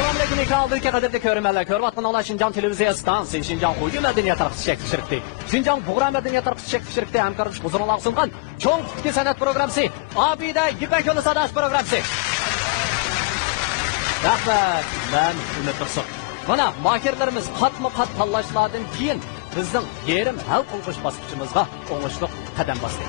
Assalamualaikum ekranındaki qadrli ko'rmanlar, ko'rayotgan olar Şinjan televiziya stansiyasi Şinjan Uygu madaniyat tarqatish tekshirdi. Şinjan Buğra madaniyat tarqatish tekshirdi hamkorlik huzuruna sungan cho'ng tutki san'at programmasi, Abida Yipak yo'li sadash programmasi. Rahmat, men Umid Tursun. Mana mahirlarimiz qatma-qat tanlashlardan keyin bizning yerim hal qilish bosqichimizga o'ngishli qadam bosdi.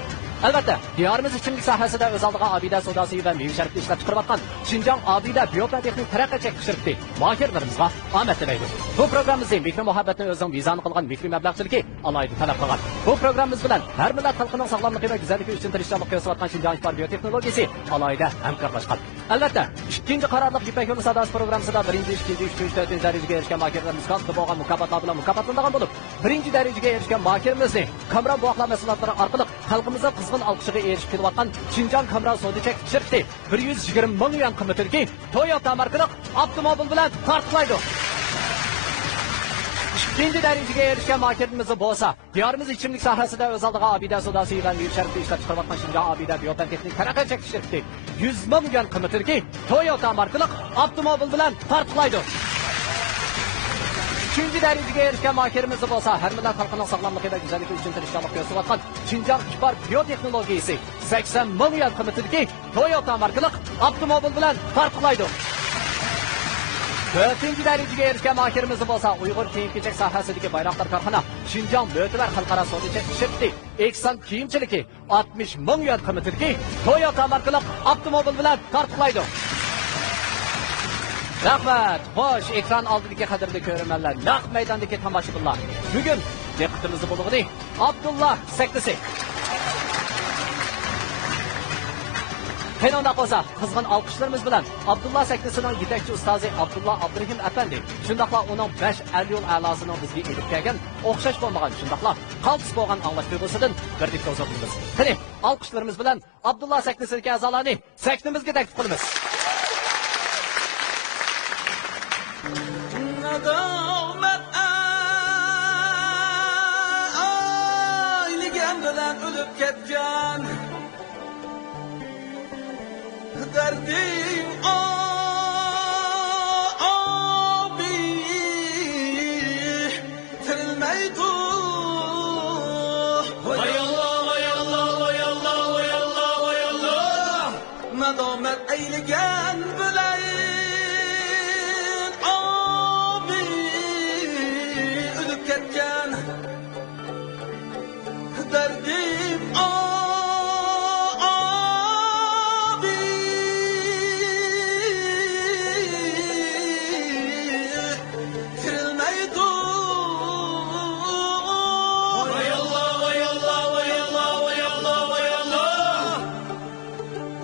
Albatta, diyorimiz ichimlik sohasida o'z oldiga Abida savdosi va meva sharifni ishlab chiqarayotgan Şinjan Abida biotexnik taraqqiyot tekshirdi. Mahirlarimizga omad tilaydi. Bu programmamizda mikro muhabbatni o'zining vizani qilgan mikro mablag'chiligi alohida talab qilgan. Bu programmamiz bilan har millat xalqining sog'lomligi va go'zalligi uchun tirishchilik qilayotgan Şinjan biotexnologiyasi alohida hamkorlashgan. Albatta, ikkinchi qarorliq Yipak yo'li sadosi programmasida 1-2-3-4 darajaga erishgan mahirlarimiz qanday bo'lgan mukofotlar bilan mukofotlangan bo'lib, 1-darajaga erishgan mahirlarimizni kamera bog'lama mahsulotlari orqali xalqimizga qizg'in olqishiga erishib kelayotgan Şinjan kamera sodi shirkati 120 ming yuan qimmatidagi Toyota markali avtomobil bilan tartiblaydi. İkinci darajaga erishgan mahirlarimiz bo'lsa, diyorimiz ichimlik sohasida o'z oldiga Abida savdosi va meva sharifni ishlab chiqarayotgan Şinjan Abida biotexnik taraqqiyot shirkati 100 ming yuan qimmatidagi Toyota markali avtomobil bilan tartiblaydi. Üçüncü darajaga erishgan mahirimiz bo'lsa, har millat xalqining sog'lomligi va go'zalligi uchun tirishchilik qilayotgan Şinjan biotexnologiyasi 80 ming yuan qimmatidagi Toyota markali avtomobil bilan tartiblaydi. Dördüncü darajaga erishgan mahirimiz bo'lsa, Uyg'ur kiyim-kechak sohasidagi bayroqlar korxona Şinjan Mo'tibar xalqaro savdo shirkati Eksan kiyimchiligi 60 ming yuan qimmatidagi Toyota markali avtomobil bilan tartiblaydi. Rahmat, xo'sh, ekran oldidagi qadrli ko'rmanlar, naq maydondagi tomoshabinlar. Bugun diqqatimizni bo'lg'idi Abdullah Saktisi. Qanday qolsa, qizg'in olqishlarimiz bilan Abdullah Saktisining yetakchi ustozi Abdullah Abdurahim Afandi, shundaqla uning 5 Aliyul a'losining bizga elib kelgan o'xshash bo'lmagan shundaqla qaltis bo'lgan anglash tuyg'usidan birlikda uzatamiz. Qani, olqishlarimiz bilan Abdullah Saktisining a'zolarini saktimizga taklif qilamiz. Nadomat ayligan bilan o'lib ketgan darding abi tirilmaydi. Voy Allah, voy Allah, voy Allah, voy Allah, voy Allah. Nadomat ayligan bilan derdim abi tirilmeydi. Vay Allah, vay Allah, vay Allah, vay Allah, vay Allah.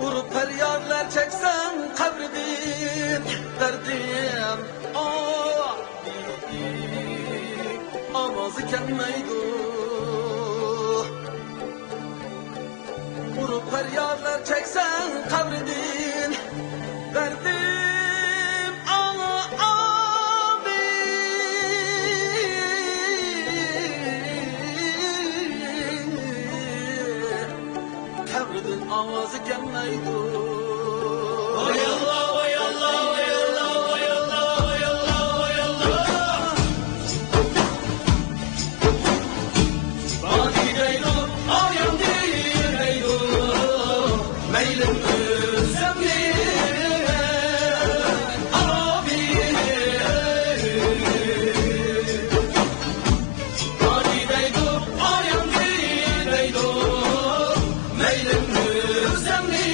Vurup feryatlar çeksen kabridin derdim abi amazı kelmeydi. Feryatlar çeksen kabridin derdim abi kabridin avazı gelmeydi. Vay Allah, vay Allah, vay Allah, vay Allah, vay Allah, vay Allah. Badi deylu, ayam deylu, meylim özlemli abi. Badi deylu, ayam deylu, meylim özlemli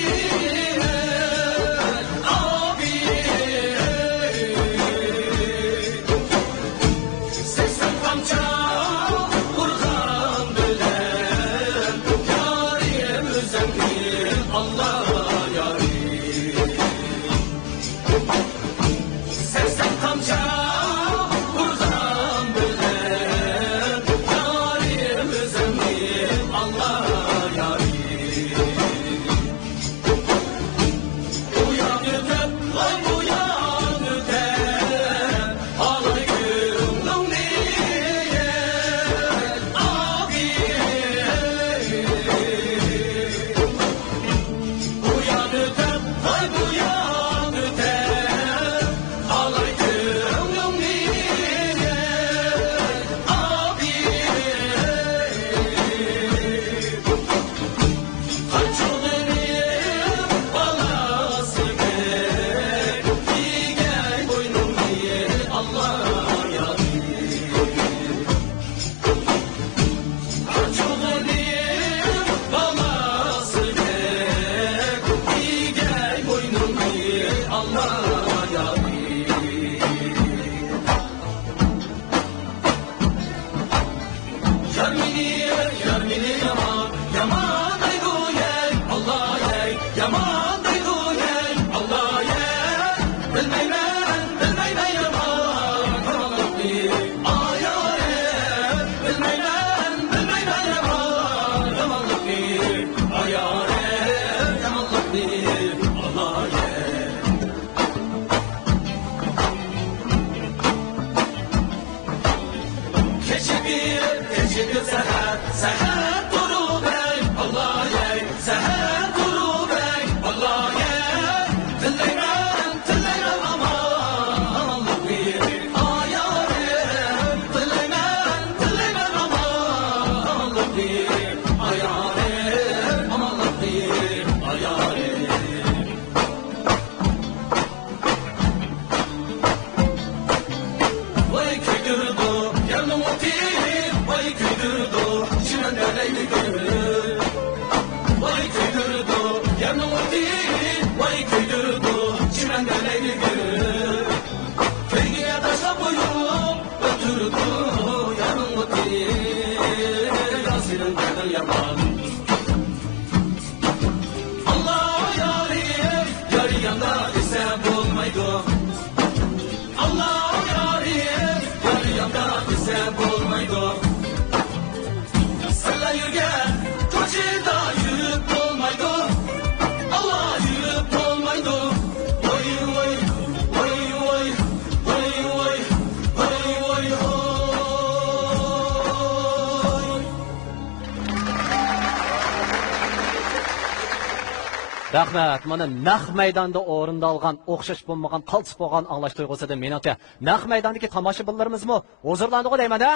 Rahmat, mana naq maydonda o'rindalgan, o'xshash bo'lmagan, qaltis bo'lgan anglash tuyg'usida meningcha naq maydondagi tomoshabinlarimizmi huzurlanadi deyman-da.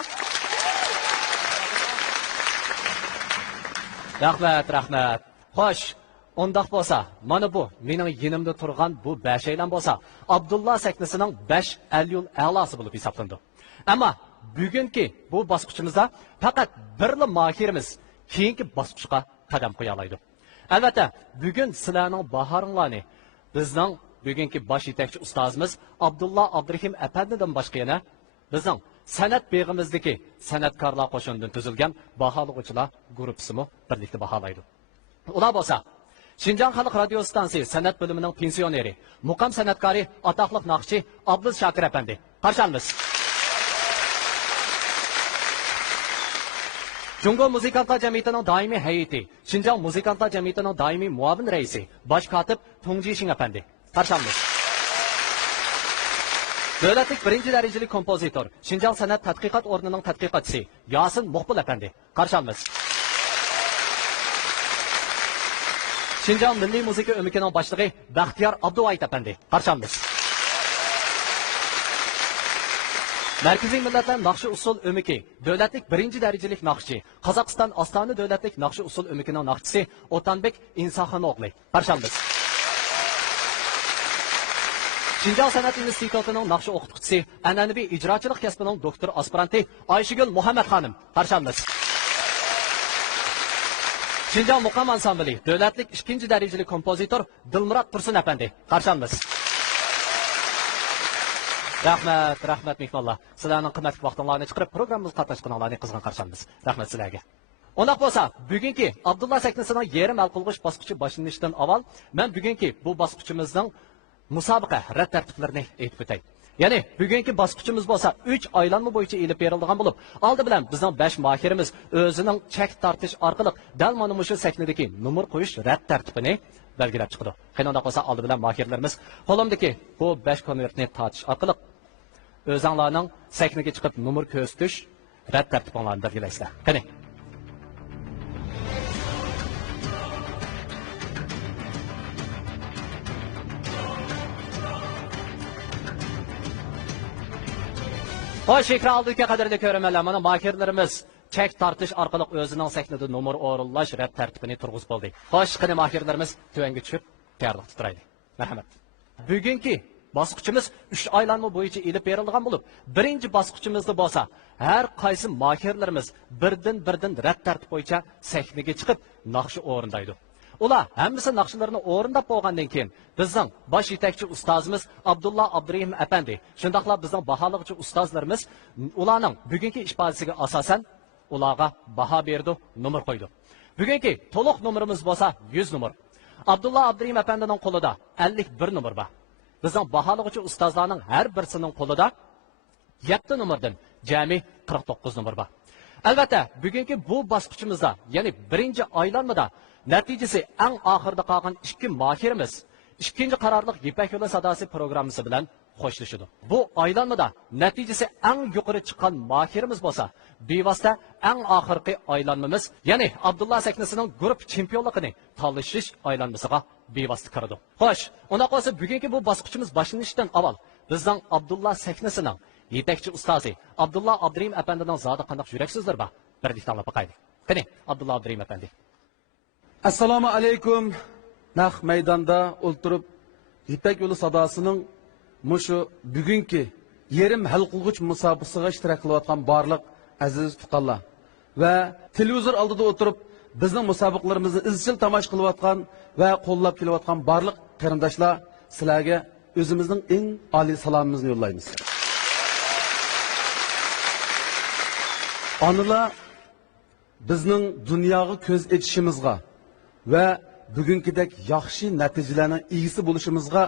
Rahmat. Xo'sh, undaq bo'lsa, mana bu mening yonimda turgan bu 5 aylan bo'lsa, Abdullah sahnasining 5 al-yul a'losi bo'lib hisoblanadi. Ammo bugungi bu bosqichimizda faqat birla mohirimiz keyingi bosqichga qadam qo'ya oladi. Albatta, bugun sizlarning bahoringlarni bizning bugungi bosh yetakchi ustozimiz Abdullah Abdurahim apandidan boshqa yana bizning san'at beg'imizdagi san'atkorlar qo'shinidan tuzilgan baholovchilar guruhisimi birlikda baholaydi. Ular bo'lsa, Şinjan Xalq Radio Stansiyasi san'at bo'limining pensioneri, muqam san'atkori, atoqli naqshchi Abdul Shakir apandi. Qarshi olamiz. Jungo Muzikantlar Jamiyatining doimiy hay'ati, Şinjan Muzikantlar Jamiyatining doimiy muavin raisi, bosh kotib Tungji Shin apandi. Qarshi olamiz. Davlatlik birinchi darajali kompozitor, Şinjan san'at tadqiqot o'rnining tadqiqotchisi Yasin Muqbil apandi. Qarshi olamiz. Şinjan Milliy musiqa o'mikining boshlig'i Baxtiyor Abduvayt apandi. Qarshi olamiz. Markaziy millatlar naqshi usul o'miki, davlatlik birinchi darajali naqshchi, Qozog'iston Ostona davlatlik naqshi usul o'mikining naqshchisi O'tanbek Insoxon o'g'li. Qarshi olamiz. Şinjan san'at institutining naqshi o'qituvchisi, an'anaviy ijrochilik kasbining doktor aspiranti Ayshigul Muhammad xonim. Qarshi olamiz. Şinjan muqam ansambli, davlatlik ikkinchi darajali kompozitor Dilmurod Tursun apandi. Qarshi olamiz. Rahmat mehmonlar. Sizlarning qimmatli vaqtingizni chiqarib programmamiz qatnashganlarni qizg'in qarshi olamiz. Rahmat sizlarga. Undaq bo'lsa, bugungi Abdullah sahnasining yarim hal qilg'ish bosqichi boshlanishidan avval men bugungi bu bosqichimizning musobaqa rad tartiblarini aytib o'tay. Ya'ni bugungi bosqichimiz bo'lsa 3 aylanma bo'yicha elib berilgan bo'lib, oldi bilan bizning 5 mohirimiz o'zining chek tortish orqali dal mana shu sahnadagi nomer qo'yish rad tartibini belgilab chiqdi. Qanday bo'lsa oldi bilan mohirlarimiz qo'limdagi bu 5 konvertni tortish orqali o'zinglarning sahnaga chiqib nomer ko'rsatish rad tartiblarini belgilaysizlar. Qani Xo'sh, ekran oldiga qadrli ko'rmanlar, mana mohirlarimiz chek tortish orqali o'zining sahnada nomer o'rinlash rad tartibini turg'izib oldi. Xo'sh, qani mohirlarimiz tuvanga tushib, tayyorlik tutiraylik. Marhamat. Bugungi bosqichimiz 3 aylanma bo'yicha elib berilgan bo'lib, birinchi bosqichimizda bo'lsa, har qaysi mohirlarimiz birdan rad tartib bo'yicha sahnaga chiqib, naqshi o'rindaydi. Ular hammasi naqshlarini o'rindab bo'lgandan keyin bizning bosh yetakchi ustozimiz Abdullah Abdurahim apandi, shundaqla bizning baholovchi ustozlarimiz ularning bugungi ish faoliyatiga asosan ularga baho berdi, nomer qo'ydi. Bugungi to'liq nomerimiz bo'lsa 100 nomer. Abdullah Abdurahim apandining qo'lida 51 nomer bor. Bizning baholovchi ustozlarning har birisining qo'lida 7 nomerdan jami 49 nomer bor. Albatta, bugungi bu bosqichimizda, ya'ni birinchi aylanmada natijasi eng oxirida qolgan 2 mohirimiz ikkinchi qarorliq Ipak yo'li sadosi programmasi bilan xo'shlashadi. Bu aylanmada natijasi eng yuqori chiqqan mohirimiz bo'lsa, bevosita eng oxirgi aylanmamiz, ya'ni Abdullah sahnasining guruh chempionligini tanlashish aylanmasiga bevosita kirdi. Xo'sh, unaqa bo'lsa bugungi bu bosqichimiz boshlanishidan avval bizning Abdullah sahnasining yetakchi ustozi Abdullah Abdurahim apandining zodi qanday yurak so'zlar bor? Birlikda anglab boqaylik. Qani, Abdullah Abdurahim apandi. Assalomu alaykum. Naq maydonda o'ltirib, Ipak yo'li sadosining mushu bugungi yerim hal qilg'ich musobaqasiga ishtirok qilayotgan barliq aziz fuqarolar va televizor oldida o'tirib bizning musobaqalarimizni izchil tomosha qilayotgan va qo'llab kelayotgan barliq qarindoshlar, sizlarga o'zimizning eng oliy salomimizni yo'llaymiz. Onalar bizning dunyoga ko'z ochishimizga va bugünkidek yaxshi natijalarning egisi bo'lishimizga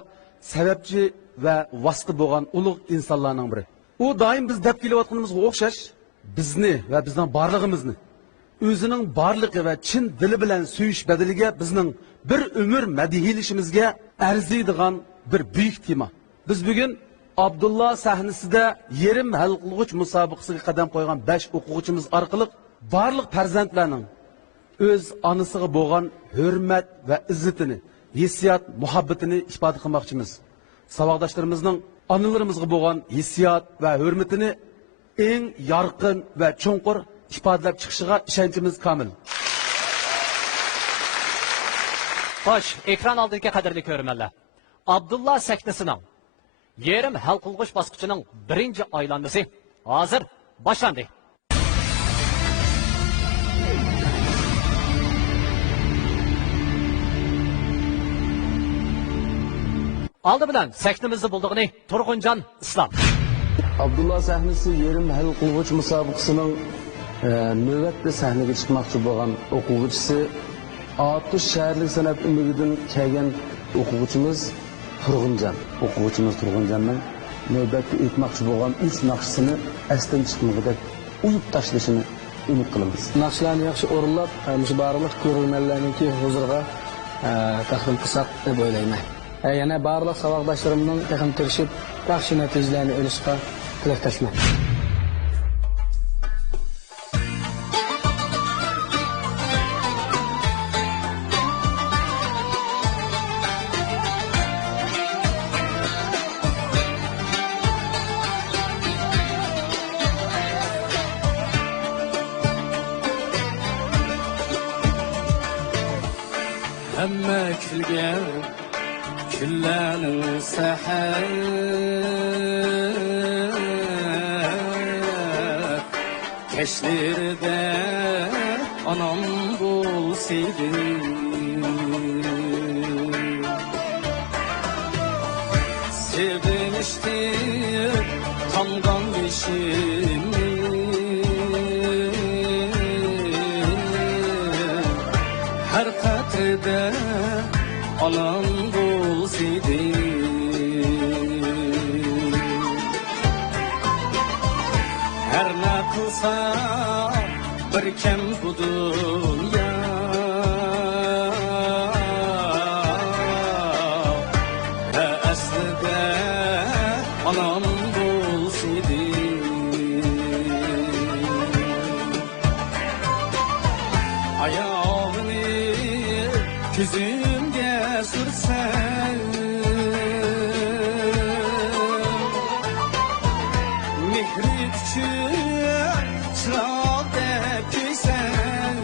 sababchi va vosita bo'lgan ulug' insonlarning biri. U doim biz deb kelayotganimizga o'xshash bizni va bizning borlig'imizni o'zining borligi va chin dili bilan suyish badaliga bizning bir umr madihilishimizga arziydigan bir buyuk tema. Biz bugun Abdullah sahnasida yerim hal qilg'ich musobaqasiga qadam qo'ygan 5 o'quvchimiz orqali barliq farzandlarning o'z onasiga bo'lgan hurmat va izzatini hissiyat, muhabbatini ifoda qilmoqchimiz. Saboqdoshlarimizning onalarimizga bo'lgan hissiyat va hurmatini eng yorqin va cho'nqur ifodalab chiqishiga ishonchimiz komil. Xo'sh, ekran oldidagi qadrli ko'rmanlar. Abdullah saknisining yerim hal qilg'ish bosqichining birinchi aylanmasi hozir boshlandi. Aldı bilan saknimizni bulduğunu Turg'unjon Islom. Abdullah sahnesi yerim hal qilg'ich musobaqasining navbatda sahnaga chiqmoqchi bo'lgan o'quvchisi Atush shaharlik san'at umididan kelgan o'quvchimiz Turg'unjon. O'quvchimiz Turg'unjonning navbatda o'tmoqchi bo'lgan 3 naqshisini asdan chiqmag'idek uyib tashlashini umid qilamiz. Naqshlarni yaxshi o'rinlab, mushbarlik ko'rganlarningki huzuriga taqdim qilsak deb o'ylayman. Yana barliq saboqdoshlarimning yaqin tirishib, yaxshi natijalarni olishga tilakdoshman. Hamma kulgan kunlarning sahar kashlarida onam bo'lsaydi sevinishdi tomgan beshimni har qatrida onam bo'lsaydi her ne kılsa bir kem bu dünya ve aslında anam bulsaydı ayağını yüzümde sürsen mihri küçük çırak dep köysen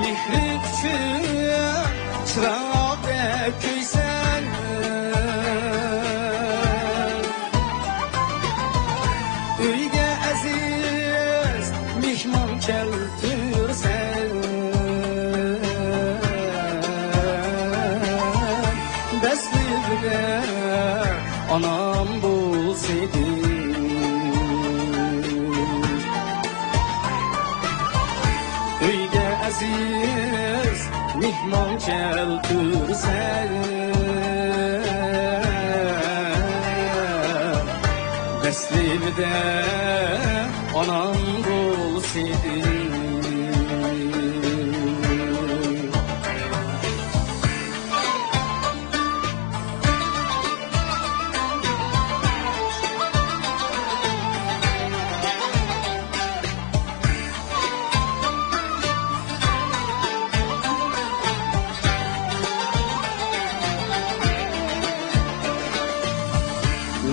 mihri küçük çırak dep köysen uyga aziz mihmon keltirsen besligida anam bo'lsaydi uyga aziz mehmon keltirsan besligida anam bo'lsaydi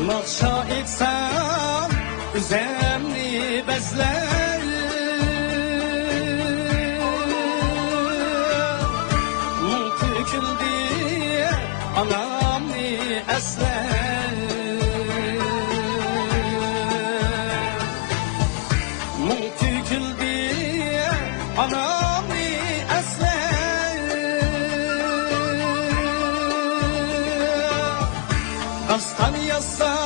Nakşa etsem üzemni bezler Mum tüküldü anamni esler Mum tüküldü anamni esler Dastan yazsa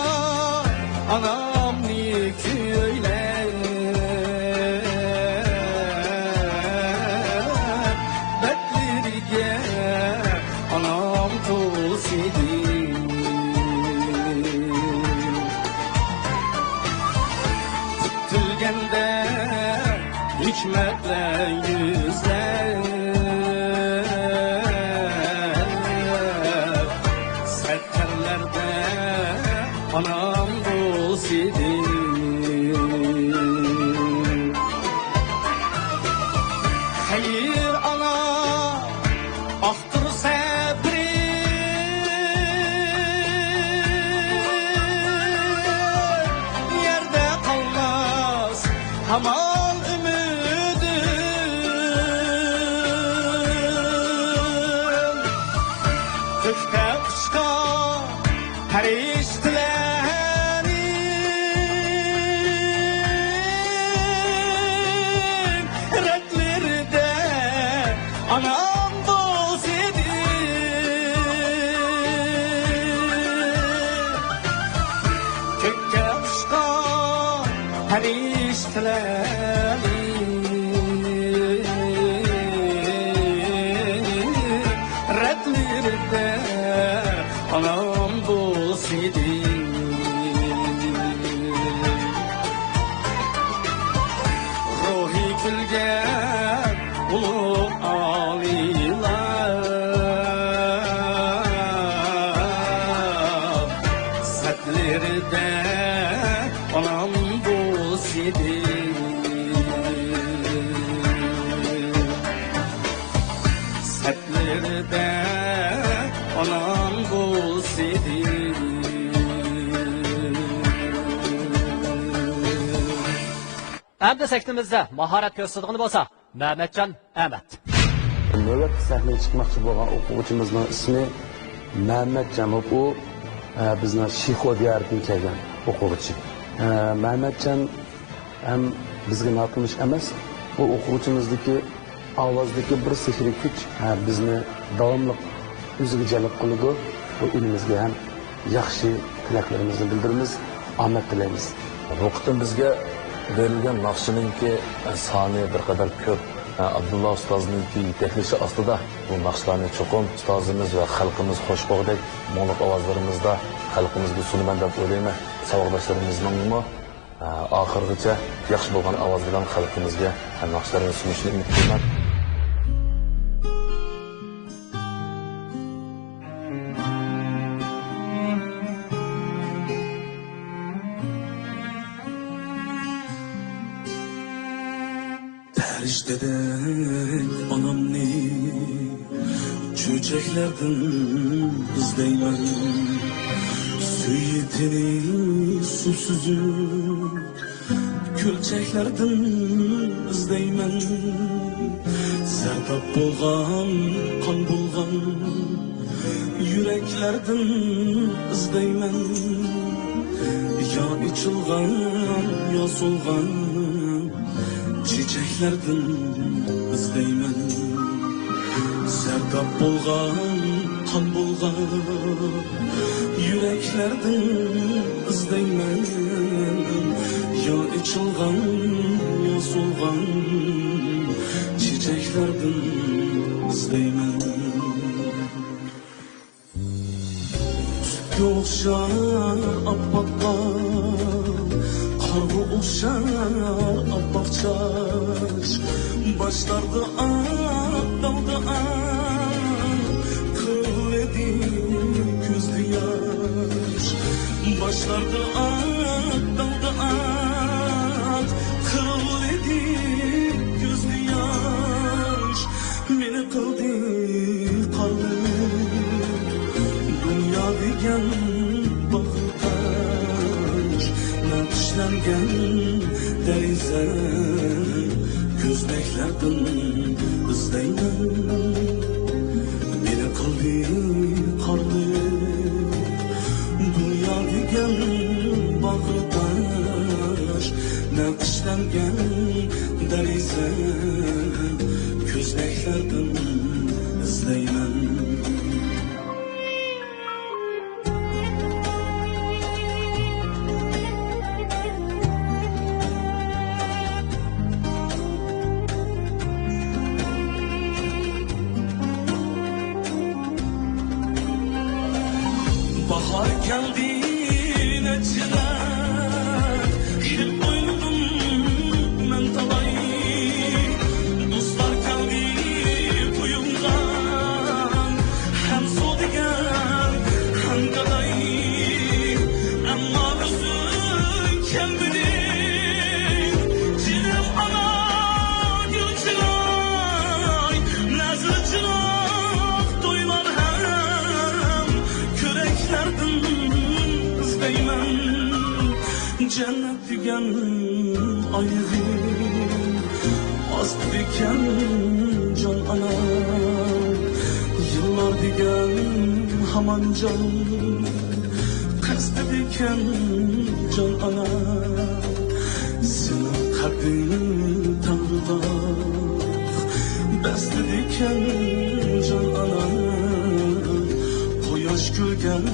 anam ni köyler Beklerige anam tulsaydı Tütülgende hikmetle yüzler Sertlerlerde anam bulsaydı bilgen ulug' olilar satlerida onam bo'lsidi satlerida onam bo'lsidi Endi sektimizde maharet gösterdiğini bolsa Mehmetcan Ahmet. Növbətdə səhnəyə çıxmaqçı olan oxucumuzun ismi Məhəmmədcan. O bizning Şixo diyarından kelgan o'quvchi. Məhəmmədcan ham bizga notunush emas. Bu o'quvchimizdagi ovozdagi bir sehriy kuch bizni davomli o'ziga jalb qiladi. Bu elimizga ham yaxshi tilaklarimizni bildiramiz, omad tilaymiz. Vaqtim bizga verilgan naqshininki soni bir qadar ko'p. Abdulla ustozninki yetaklishi ostida bu naqshlarni cho'qim ustozimiz va xalqimiz xush qo'g'dek mo'liq ovozlarimizda xalqimizga sunaman deb o'ylayman. Saboqdoshlarimizning oxirgacha yaxshi bo'lgan ovoz bilan xalqimizga naqshlarni sunishni umid qilaman. Periştedek anamni çöçeklerden izleymen Süyitini susuzum Gülçeklerden izleymen Zerdap bolgan, kan bolgan Yüreklerden izleymen Ya içilgan, ya solgan Çiçeklerden izleymen Serdap bolgan, kan bolgan Yüreklerden izleymen Ya içilgan, ya solgan Çiçeklerden izleymen Sütke okşar appaklar Karlı okşar abbak çaş Başlarda ak, dalda ak Kırıldı gözlü yaş Başlarda ak, dalda ak Kırıldı gözlü yaş Beni kıldı karlı Dünya degen Nakışlangan derize Gözbeklerden izleymen Beni kıldı karlı Dünya degen bağırdaş Nakışlangan derize Gözbeklerden izleymen Bahar geldi neçiler Hep oynadım ben talay Dostlar geldi kuyumdan Hem sodigan hem gaday Ama özün kelmedi Cinem ana gülçilay Nazır çırak doylar hem Köreklerden izleymen Cennet digen ayrı Az diken can ana Yıllar digen haman can Kızdı diken can ana Senin kalbin tanrıda Beste diken can ana Koyaş gölgen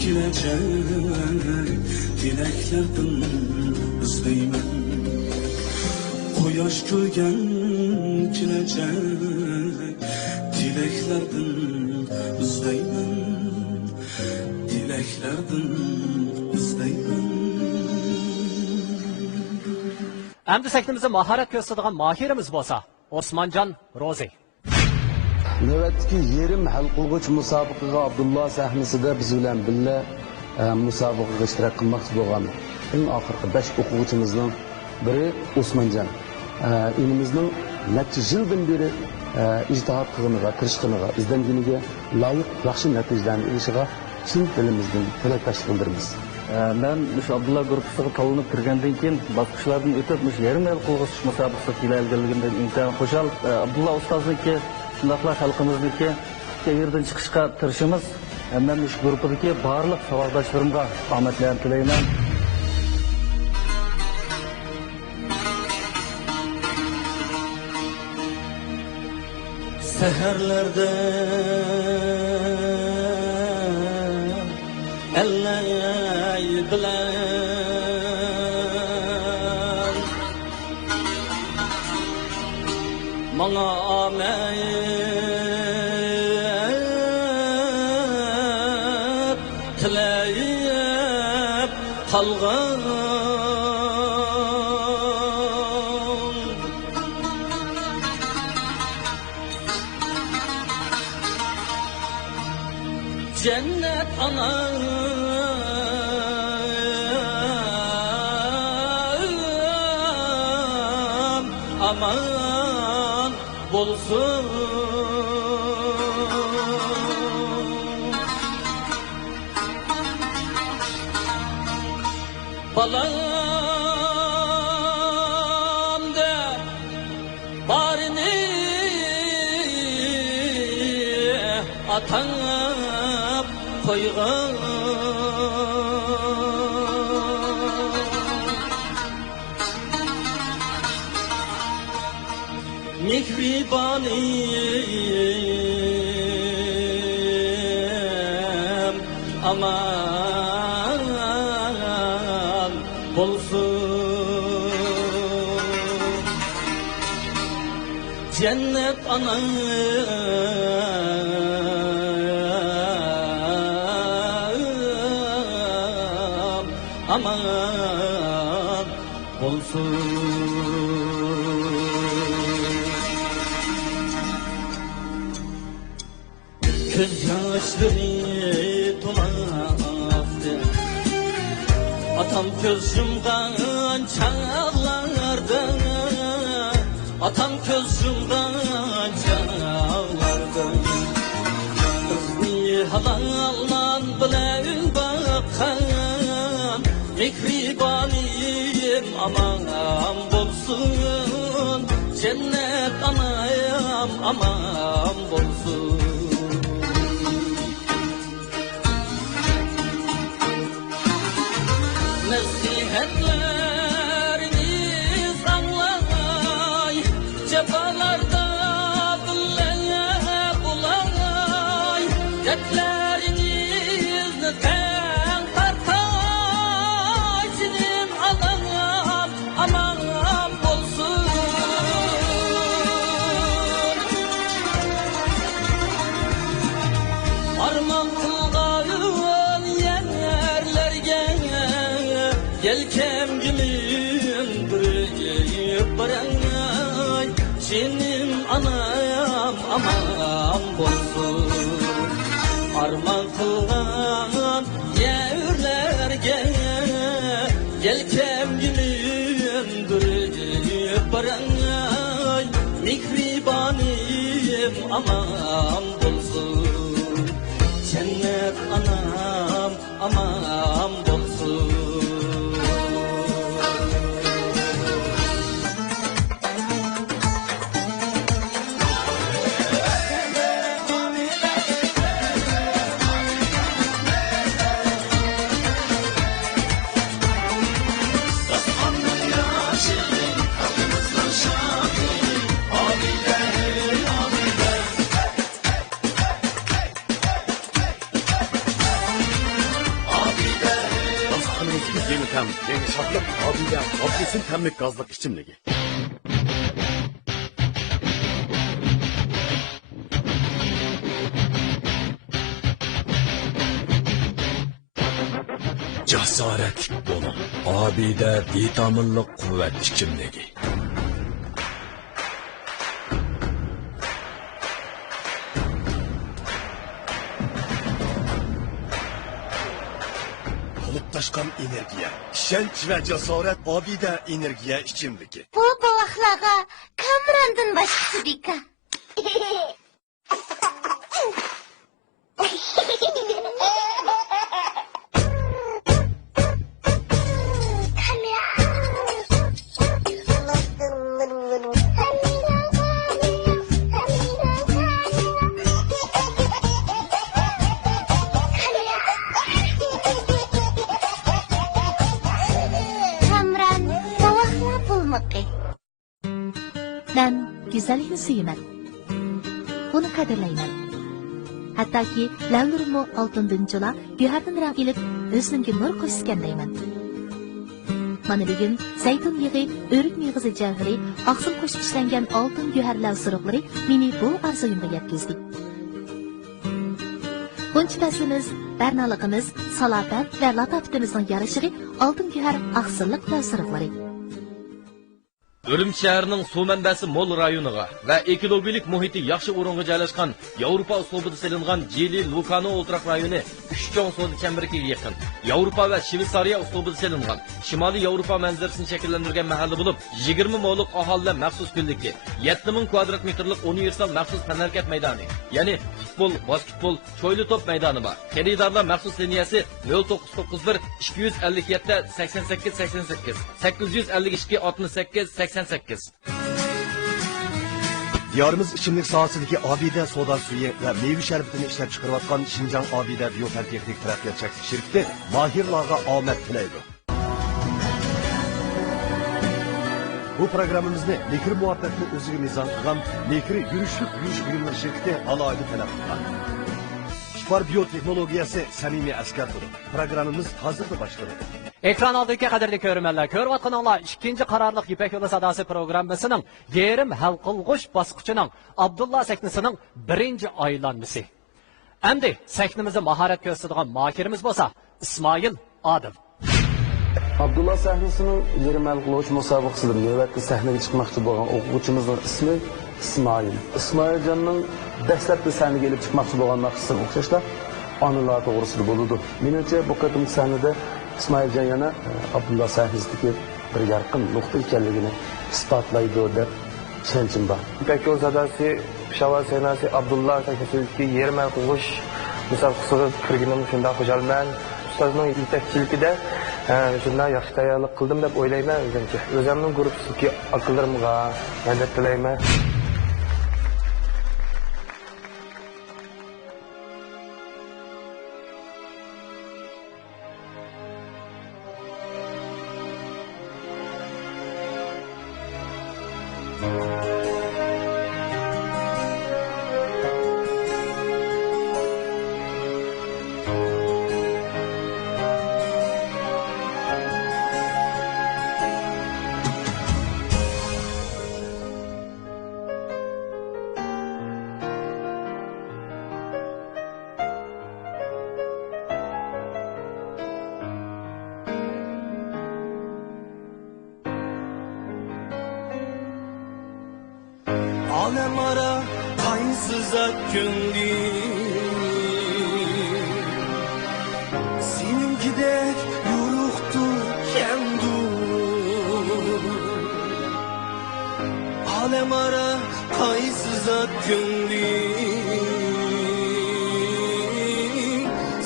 girecek Dileklerden izleymen Koyaş gölgen girecek Dileklerden izleymen Dileklerden izleymen Endi sahnimizda mahorat ko'rsatadigan mahirimiz bo'lsa, Osmonjon Ro'zi. Navbatdagi yerim hal qilguvchi musobaqaga Abdulloh sahnasida biz bilan birga musobaqaga ishtirok qilmoqchi bo'lgan eng oxirgi 5 o'quvchimizning biri Osmonjon. Elimizning necha yildan beri ijtihod qilganiga, tirishganiga, izlanganiga loyiq yaxshi natijalarni erishiga chin dilimizdan tilakdoshlik bildiramiz. Ben şu Abdullah grupsuga tanlanıp kirgandan keyin bosqichlardan o'tib yarim hal qilg'ich musobaqasiga kelganligimdan intayin xushal. Abdullah ustozniki shundaqla xalqimizniki yerdan chiqishga tirishimiz. Men shu guruhdagi barliq savodoshlarimga omadlarni tilayman. Seherlerde elley bilen Bana amet tileyip kalgan Cennet anam aman bulsun balam de barini atanıp koygan Mihribanim aman bulsun Cennet anam aman bulsun Göz yaşları tulaktı Atam göz yumgan çağlardı Atam göz yumgan çağlardı Kızını halallan bilen bakan Mihribanim aman bulsun Cennet anayam aman bulsun Nasihatleriniz anlay Cefalarda bile bulay Dertlerinizni ten tartay Senin anam aman bulsun Arman kılgağın yerlerge Yelkem gümün bürüyüp baranay Senin anam aman bulsun Arman kılgan yerlerge Yelkem gümün bürüyüp baranay Mihribanim aman bulsun Cennet anam aman bulsun Yeni şartlık abiyle abdestin temlik gazlık içimligi. Jasoratli bo'ling. Obida vitaminli quvvat ichimligi. To'lib-toshqan energiya, ishonch va jasorat obida energiya ichimligi. Bu bovoqlarga Kamrandan boshqasi beka. Kamran bovoqlar bulmuqi. Ben güzellikni suyuman. Bunu qadrlayman. Hattoki lavlurimo oltindan jo'la, go'hardan rang ilib, o'zimga nur qo'shgandayman. Mana bugun zaytun yig'i, o'rik mig'izi jawhari, oqsim qo'shib ishlangan oltin go'harlar suruqlari meni bu orzuyimga yetkazdi. Buncha faslimiz, barnaligimiz, salofat va latofatimizning yarashiri oltin go'har oqsilliq va suruqlari. Urumchi shahrining suv manbasi mo'l rayoniga va ekologik muhiti yaxshi o'ringa joylashgan Yevropa uslubida silingan Jili Lukano o'ltiraq rayoni 3 cho'ng savdo chemberiga yaqin. Yevropa va Shveysariya uslubida silingan Shimoliy Yevropa manzarasini shakllantirgan mahalla bo'lib, 20 mo'liq aholilar maxsus kunligi, 7000 kvadrat metrlik universal maxsus tanarkat maydoni, ya'ni futbol, basketbol, cho'yli top maydoni bor. Xaridorlar maxsus liniyasi 0991 257 88 88 852 68 88. Diyorimiz ichimlik sohasidagi Obida soda suvi va meva sharbitini ishlab chiqarayotgan Xinjiang Obida biotexnik taraqqiyot shirkati mahirlarga omad tilaydi. Bu programmamizni Mikr muvaffaqiyatni o'ziga mezon qilgan Mikr yurishlik buyumlar shirkati alohida talab qilgan. Spar biotexnologiyasi samimiy askar bo'lib, programmamiz hozirda boshlanadi. Ekran oldidagi qadrli ko'rmanlar, ko'rayotganinglar 2-qarorliq Ipak yo'li sadosi programmasining yerim hal qilg'uch bosqichining Abdulla sahnasining 1-aylanmasi. Endi sahnamizda mahorat ko'rsatadigan mahirimiz bo'lsa, Ismoil Odil. Abdulla sahnasining yerim hal qilg'uch musobaqasida navbatda sahnaga chiqmoqchi bo'lgan o'quvchimizning ismi Ismoil. Ismoiljonning dastlabki sahnaga kelib chiqmoqchi bo'lgan maqsadi o'xshashlar onalar to'g'risida bo'ladi. Menimcha bu qatimki sahnada İsmailcan yana Abdullah sahnesidagi bir yarqin nuqta ekanligini isbotlaydi deb ishonchim bor. İpek yol sadasi, Şavar senasi, Abdullah sahnesidagi yerim hal qilg'uch musobaqasiga kirganim shunday xursandman. Ustozning yetakchiligida shunday yaxshi tayyorlik qildim deb o'ylayman o'zimcha. O'zimning guruhdagi aqllarimga madad tilayman. Alem ara kaysızat gündü. Seninki de yuruktu kendu. Alem ara kaysızat gündü.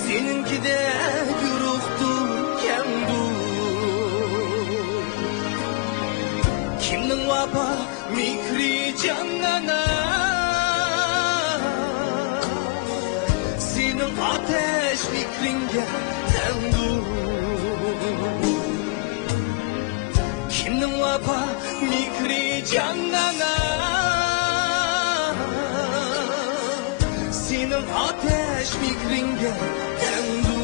Seninki de yuruktu kendu. Kimnin vapa mikri canına senin ateş fikringe tendu. Kimnin vapa mikri canına senin ateş fikringe tendu.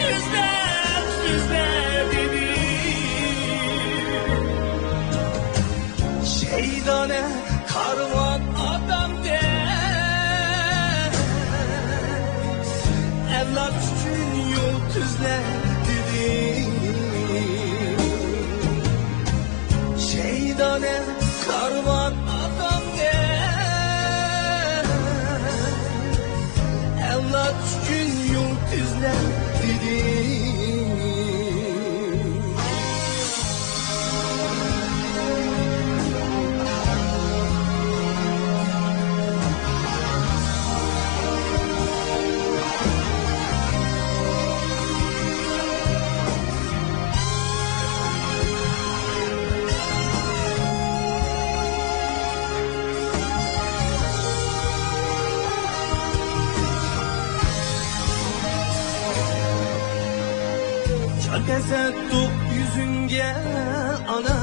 yüzler yüzler dedi. Şeytane karvan adam de, evlat için yol düzler dedi. Şeytane karvan adam de, evlat için yol düzler dedi. Tesettüp yüzünge ana,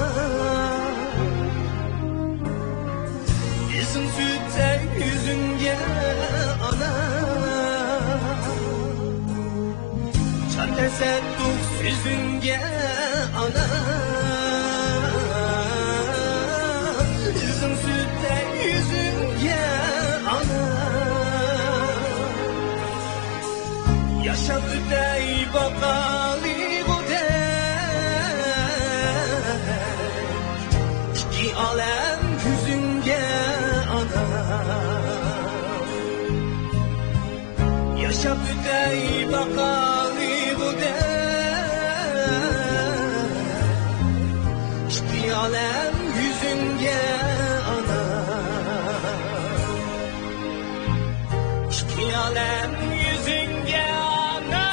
yüzün sütte yüzünge ana. Can tesettüp yüzünge ana, yüzün sütte yüzünge ana. Yaşap ütey bakali alem yüzünge ana. Yaşap ütey bakali bu de, iki alem yüzünge ana. İki alem yüzünge ana.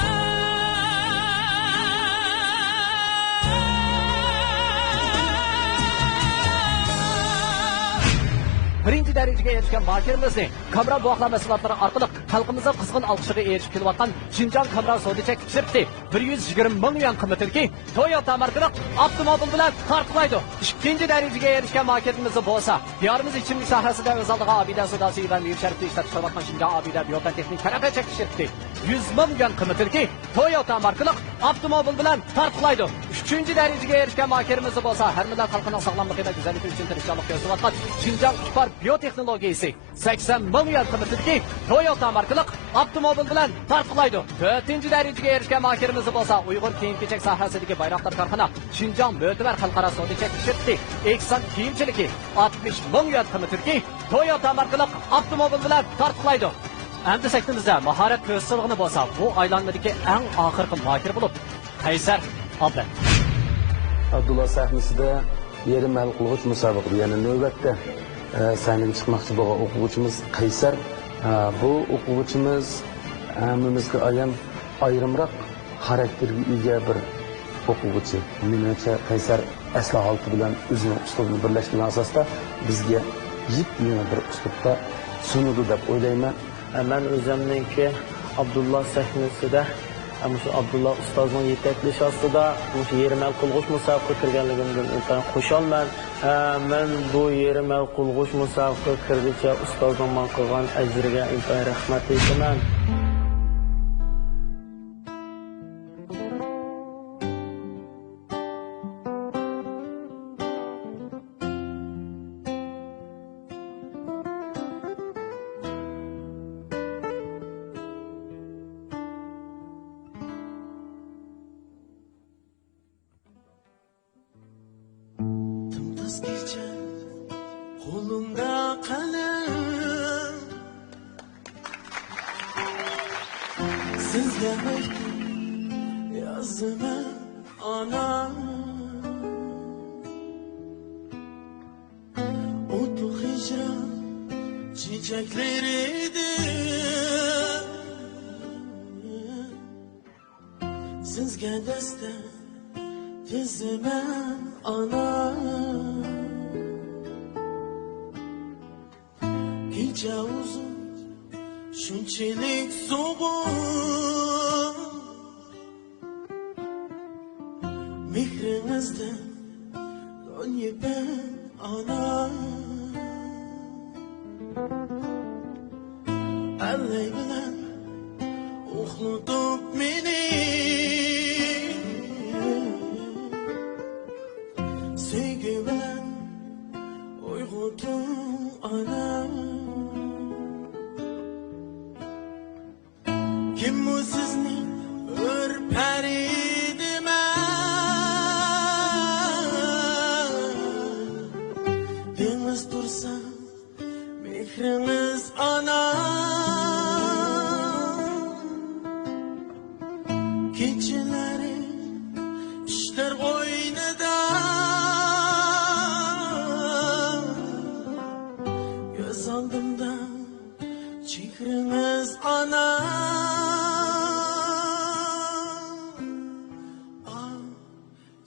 Birinci dereceye erişken markerimizni kamera boğaklama sıfatları arkalık halkımıza kızgın alkışıga erişip kilovattan Şincan kamera sodicek çirpti. 120 ming yuan kıymetli Toyota markalık avtomobil bilen tartılaydı. İkinci dereceye erişken marketimizi bolsa, diyarımız içimlik sahasında özaldığı abide sodası ve büyük şerifli işler çıkarvatkan Şincan abide biyotan teknik karate çekişirdi. 100 ming yuan kıymetli Toyota markalık avtomobil bilen tartılaydı. Üçüncü dereceye erişken markerimizi bolsa, her millet halkının sağlamlığı ve güzellik için tirişçalık gözüvatkan Şincan Kipar biyoteknologiyasi 80 ming yuan kıymetli Toyota markalık avtomobil bilen tartılaydı. Dördüncü dereceye erişken markerimizi bolsa, Uyghur kiyim-kechak sohasidagi bayroqlar korxona Şinjan Mötüver xalqaro sodichak shirkati Eksan kiyimchiligi 60 ming yuan qiymatli Toyota markalık avtomobil bilen tartılaydı. Endi sektimizde maharet ko'zsig'ini bolsa, bu aylanmadagi eng oxirgi mahir bo'lib Qaysar Abla. Abdullah sahnesida yerim hal qilg'uch musobaqada, ya'ni navbatda sahnaga chiqmoqchi bo'lgan o'quvchimiz Qaysar. Bu o'quvchimiz hammamizga ayon ayrimroq xarakterga ega bir o'quvchi. Menimcha Qaysar aslo holati bilan o'zining uslubini birlashtirgan asosda bizga yeni bir uslubda sunudi deb o'ylayman. Men o'zimniki Abdullah sahnesida shu Abdullah ustozning yetaklashi ostida shu yerim-al qilg'uch musobaqaga kirganligimdan o'ta xursandman. Men bu yerim-al qilg'uch musobaqaga kirguncha ustozning men qilgan ajriga intayin rahmat aytaman. Kolumda kalem, sizge yazma ana. Otu hicran çiçekleriydi, sizge deste dizime ana. Gece uzun, şunçilik soğuk, mihrinizden dönye ben ana. Alley bilen uxlutup beni,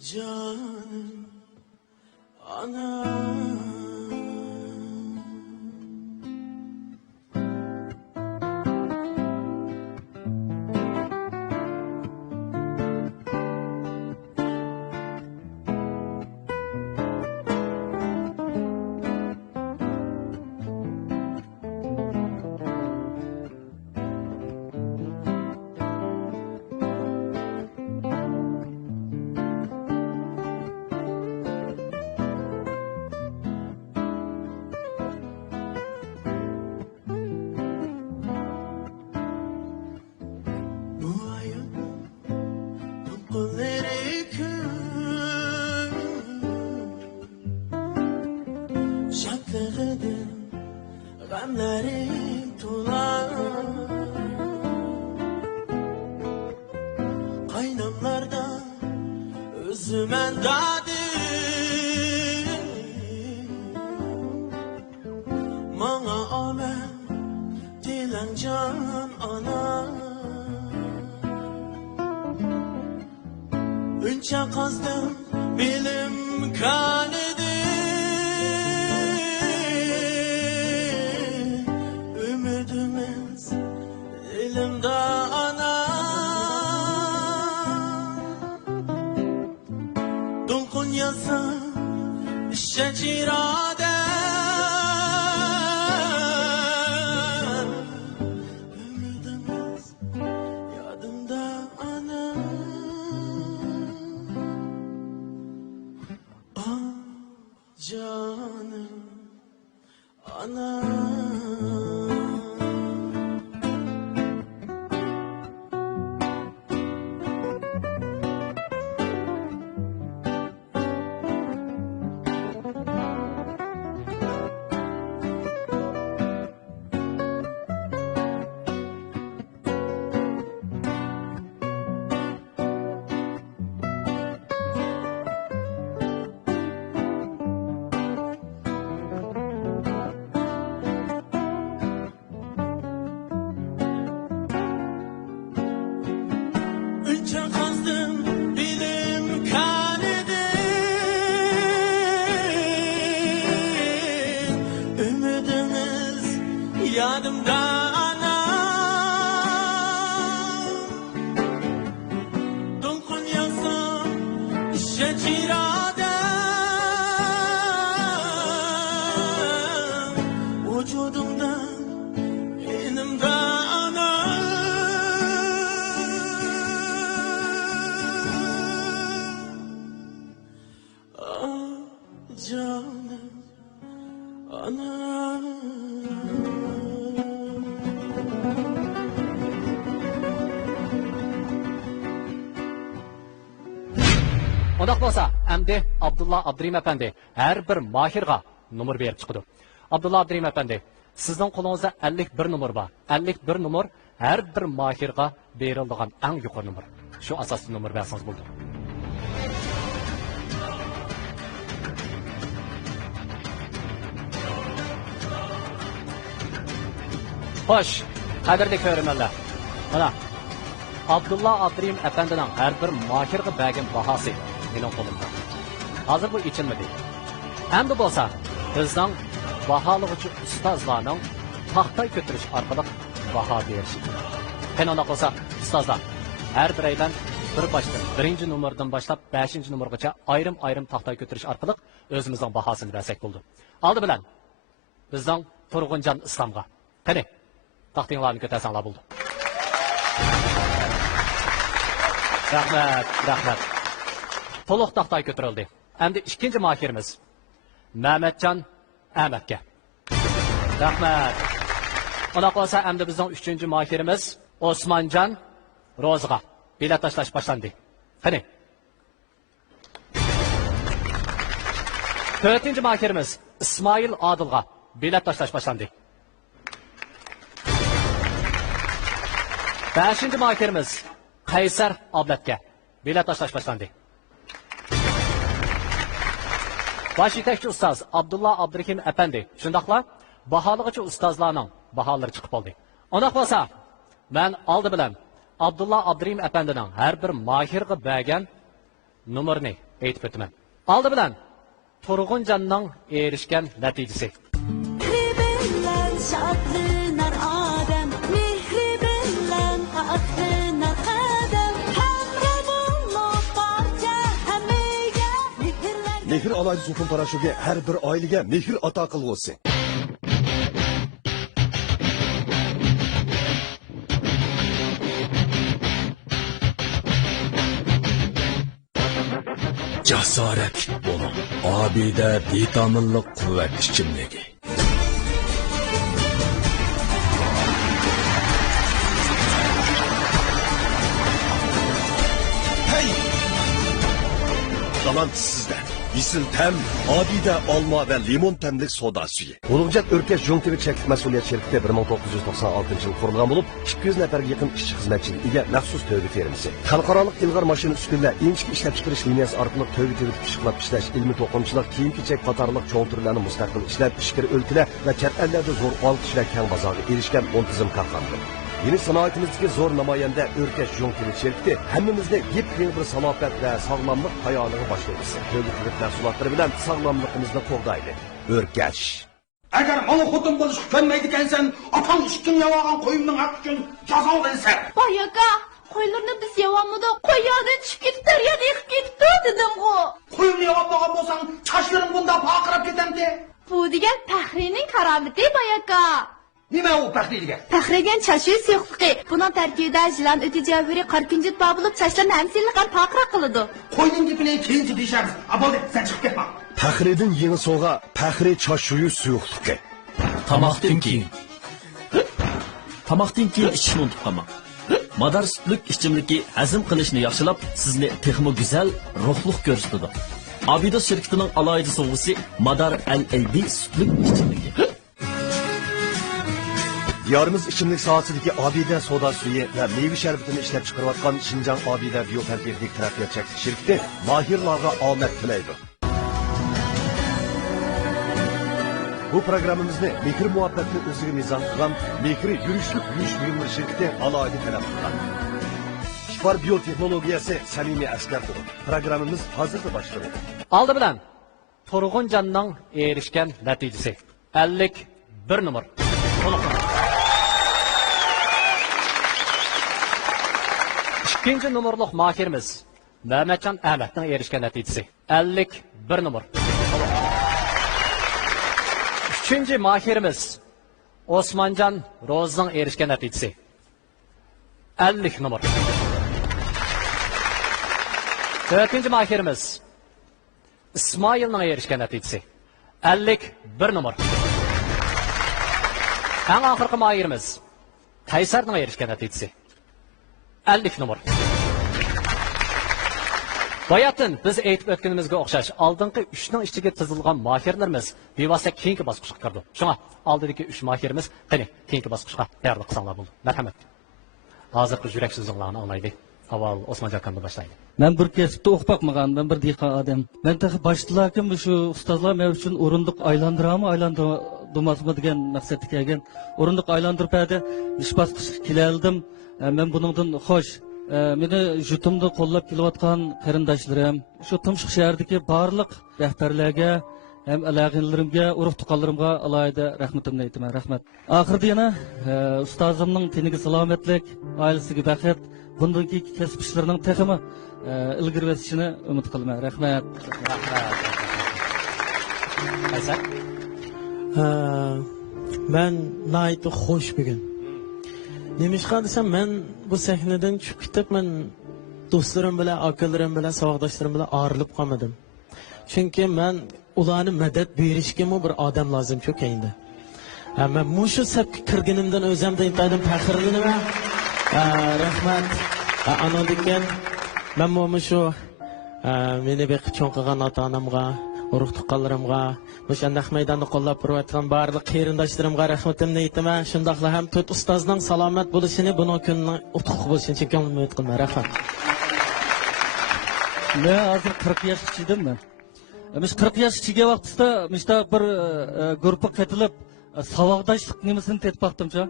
canım anam. Gamlerim tular kaynamlardan özümen dadim Mana amen dilen can ana Ünçe kazdım bilim kanedi elimde ana Dolkun yasa şecirade Ümidimiz yadımda ana Ah canım ana yadımda ana Dolkun yazam şecirade Vücudumdan benim de ana Ah canım ana Ondaq bolsa, əmdi Abdullah Abdurim əpəndi hər bir mahirға numar verib çıxıdı. Abdullah Abdurim əpəndi, sizдің qolunuzda 51 numar var. 51 numar hər bir mahirға verildiğən ən yuqarı numar. Şu asaslı numar verseniz buldu. Xoş, qadirli ko'rmanlar. Mana Abdullah Abdurim əpəndinin hər bir mahirға bəgin bahası benim kolumda. Hazır bu içilmedi. Hem de bolsa bizden bahalıqçı ustazlarının tahtay götürüş arkalık baha verişi. Ben ona olsa ustazlar her bir aydan bir baştan birinci numaradan başlap 5. numaragacha ayrım tahtay götürüş arkalık özümüzden bahasını versek buldu. Aldı bilen bizden Turguncan İslam'a. Kani tahtiyinlarını götürsenler buldu. Rahmet. Toluq tahtay götürüldü. Hem de ikinci mahirimiz Mehmetcan Ahmet'e. Rahmet. Ona kalsa hem de bizim üçüncü mahirimiz Osmancan Rozga. Bilet taşlaş başlandı. Hani? Dördüncü mahirimiz İsmail Adılga. Bilet taşlaş başlandı. Beşinci mahirimiz Kaysar Abletke. Bilet taşlaş başlandı. Baş yetekçi ustaz Abdullah Abdurrahim Efendi. Şundaqla bahalıqçı ustazlarının bahaları çıkıp oldu. Ona kalsa ben aldı bilen Abdullah Abdurrahim Efendi'nin her bir mahirga bəgən numarini aytib o'taman. Oldi bilan Turg'unjonning erishgan natijasi. Mehr alaydı Sultan Paraşo'ga her bir ailege mehr ata qilg'usi. Jasoratli bo'ling. Obida vitaminli quvvat ichimligi. Zaman sizde. Yesil tem, Abide alma ve limon temlik soda suyu. Ulug'jat Örkeş Jo'ngtevik Çeklik Mas'uliyet şirketi 1996 yıl kurulgan bulup 200 neferge yakın işçi hizmetçilik ega maxsus tövbe firması. Xalqarалық ilg'or mashina ustunlar inchik ishlab chiqarish liniyasi orqali tövbe pishiqlab ishlash, ilmiy to'qimachilik, kiyim-kechak qatorliq cho'ng turlarni mustaqil ishlab, ishkir o'lkalar va chet ellarda zo'r olqishlar keng bozorga erishgan muntazam korxonadir. Yeni sanayetimizdeki zor namayende Örkeş Jo'ngtevik şirketi hemmimizde yepyeni bir salafet ve sağlamlık hayalini başlayırız. Tövbe mahsulotları bilen sağlamlığımızda to'g'daydi. Örkeş. Agar mana xotin bo'lish ko'nmaydi ekansan, otang ishkin yavagan qo'yimning haq uchun jazo bersa. Voy aka, qo'ylarni biz yavamida qo'y yoqdan tushib ketib, daryoda yiqib ketdi dedim-ku. Qo'yimni yavab bo'lgan bo'lsang, chashlaring bunda paqirab ketamdi. Bu degan Faxriyning karomati, voy aka. Nima u Faxriy degan? Faxrigan chashish yo'qligi. Buning tarkibida jilan o'ti javhari qarkinjit bo'lib, chashlarni hamsillik qilib paqira qiladi. Qo'yning dipini keyinchi deyshamiz. Aboldi, sen chiqib ketma. Faxriydin yeni so'g'a Faxriy chashuyi suyuqligi. Tamoqdan keyin. Tamoqdan keyin ichishni unutib qolmang. Madar sutlik ichimligi hazm qilishni yaxshilab, sizni texmo go'zal, ruhliq ko'rsatadi. Abida shirkatining alohida sovg'asi Madar al-AB sutlik ichimligi. Diyarımız içimlik sahasındaki Abide soda suyu ve meyve şerbetini işlep çıkarıvatkan Şincan Abide Biyoterkevlik Terapiya Çeklik şirketi mahirlarga omed tilaydi. Bu programımızda Mekir muhabbetini özüge mizan kılan Mekir yürüyüşlük yürüyüş buyumları şirketi alaydı talep kılan. Şifar biyoteknologiyası samimi asker kulu. Programımız hazırda başladı. Aldı bilan Turg'unjonning erishgan natijasi 51 numar. İkinci numaralık mahirimiz Mehmetcan Ahmet'in erişken neticesi 51 numar. Üçüncü mahirimiz Osmancan Roz'un erişken neticesi 50 numar. Dördüncü mahirimiz İsmail'in erişken neticesi 51 numar. En ahırkı mahirimiz Kaysar'ın erişken neticesi 50 numar. Bayatın biz aytib o'tganimizga o'xshash oldingi 3 ning ichiga tizilgan mahirlarimiz bevosita keyingi bosqichga kirdi. Shunga oldidagi 3 mahirimiz qani keyingi bosqichga tayyorlik qilsanglar bo'ldi. Marhamat. Hozirgi yurak so'zinglarni anglaylik. Avval Osmon Jakandan boshlaylik. Men bir kasbda o'qib boqmagan, men bir dehqon odam. Men taxi boshlarkim shu ustozlar men uchun o'rindiq aylantirami degan maqsadga kelgan. O'rindiq aylantirib berdi, ish bosqichiga keldim. Men buningdan xo'sh. Meni jutumda qo'llab kelayotgan qarindoshlarim, shu Tumshuq shahridagi barliq rahbarlarga, ham alaqinlarimga, urug' tuqqanlarimga alohida rahmatimni aytaman. Rahmat. Oxirida yana ustozimning teniga salomatlik, oilasiga baxt, bundagi kasb ishlarining texmi ilgari o'sishini umid qilaman. Rahmat. Hasan. Men naytı xo'sh bugun. Nemişqa desam, men bu sahnadan chiqib ketib, men do'stlarim bilan, akalarim bilan, savoqdoshlarim bilan ayrilib qolmadim. Chunki men ularni madad berishga bir odam lozim shu endi. Men mushu sabga kirganimdan o'zimda aytadim, faxrlanaman. Rahmat. Ana degan, men mushu meni beqib cho'ng qilgan ota-onamga, urug' tuqqanlarimga, o'shanda maydonni qo'llab turayotgan barliq qarindoshlarimga rahmatimni aytaman. Shundaqla ham to'rt ustozning salomat bo'lishini, buning kunni utuq bo'lishini chekimli umid qilaman. Rahmat. Men hozir 40 yoshga chiqdim. Biz 40 yoshga chiqqan vaqtda mishda bir guruhga qatilib, savoqdoshlik nimasini tetib baqdimcha.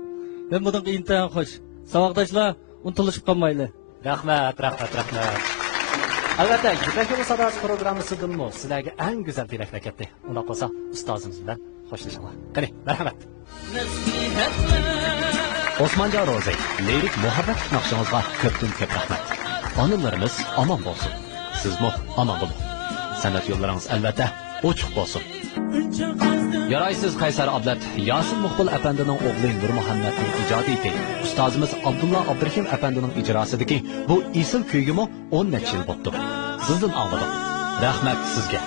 Men bundan intayin xo'sh. Savoqdoshlar untilishib qolmayli. Rahmat. Albatta, Yurak Yo'li Sadosi programmasidanmi sizlarga eng go'zal tilaklar ketdi. Unda qolsa ustozimiz bilan xo'shlashinglar. Qani, marhamat. Osmonjon Ro'zi, lirik muhabbat naqshingizga ko'pdan ko'p rahmat. Onalarimiz omon bo'lsin. Sizmi omon bo'ling. San'at yo'llaringiz albatta ochiq bo'lsin. Yaraysiz Qaysar Ablat, Yasin Muqbil apandining o'g'li Nur Muhammadning ijodiyati, ustozimiz Abdullah Abdurahim apandining ijrosidagi bu isil kuygimi 10 necha yil bo'ldi. Sizdan angladim. Rahmat sizga.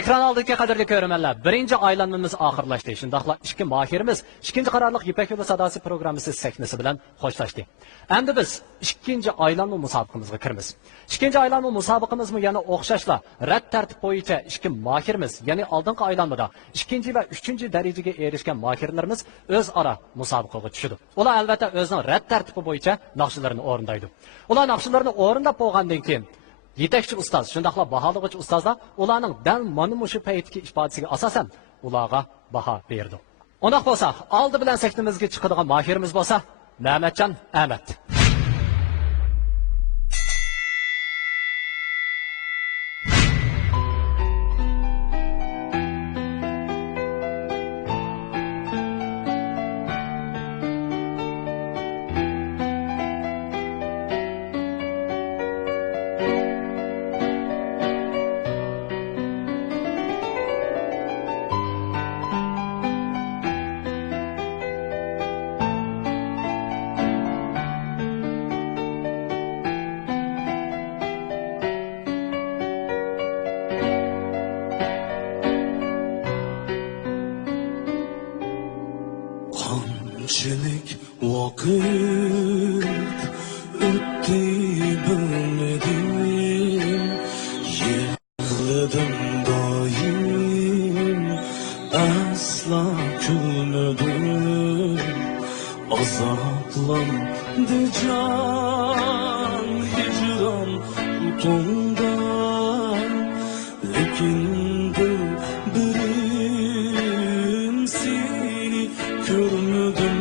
Ekran oldidagi qadrli ko'rmanlar, birinchi aylanmamiz oxirlashdi. Shundaqla ikki mohirimiz ikkinchi qarorliq Yurak Yo'li Sadosi programmasi sahnasi bilan xo'shlashdi. Endi biz ikkinchi aylanma musobaqamizga kiramiz. Ikkinchi aylanma musobaqamizmi yana o'xshashla rad tartib bo'yicha ikki mohirimiz, ya'ni oldingi aylanmada ikkinchi va uchinchi darajaga erishgan mohirlarimiz o'zaro musobaqaga tushdi. Ular albatta o'zining rad tartibi bo'yicha naqshlarini o'rindaydi. Ular naqshlarni o'rindab bo'lgandan keyin yetakchi ustoz, shundaqla baholag'ich ustozlar ularning dal mana shu paytdagi ifodasiga asosan ularga baho berdi. Undaq bo'lsa, oldi bilan sahnamizga chiqadigan mohirimiz bo'lsa, Ma'matjon Ahmad. Qanchalik vaqt o'tdi bilmadim, yig'ladim doim, aslo kulmadim, azoblandi jon hijron utonda, lekin birim seni ko'rmadim.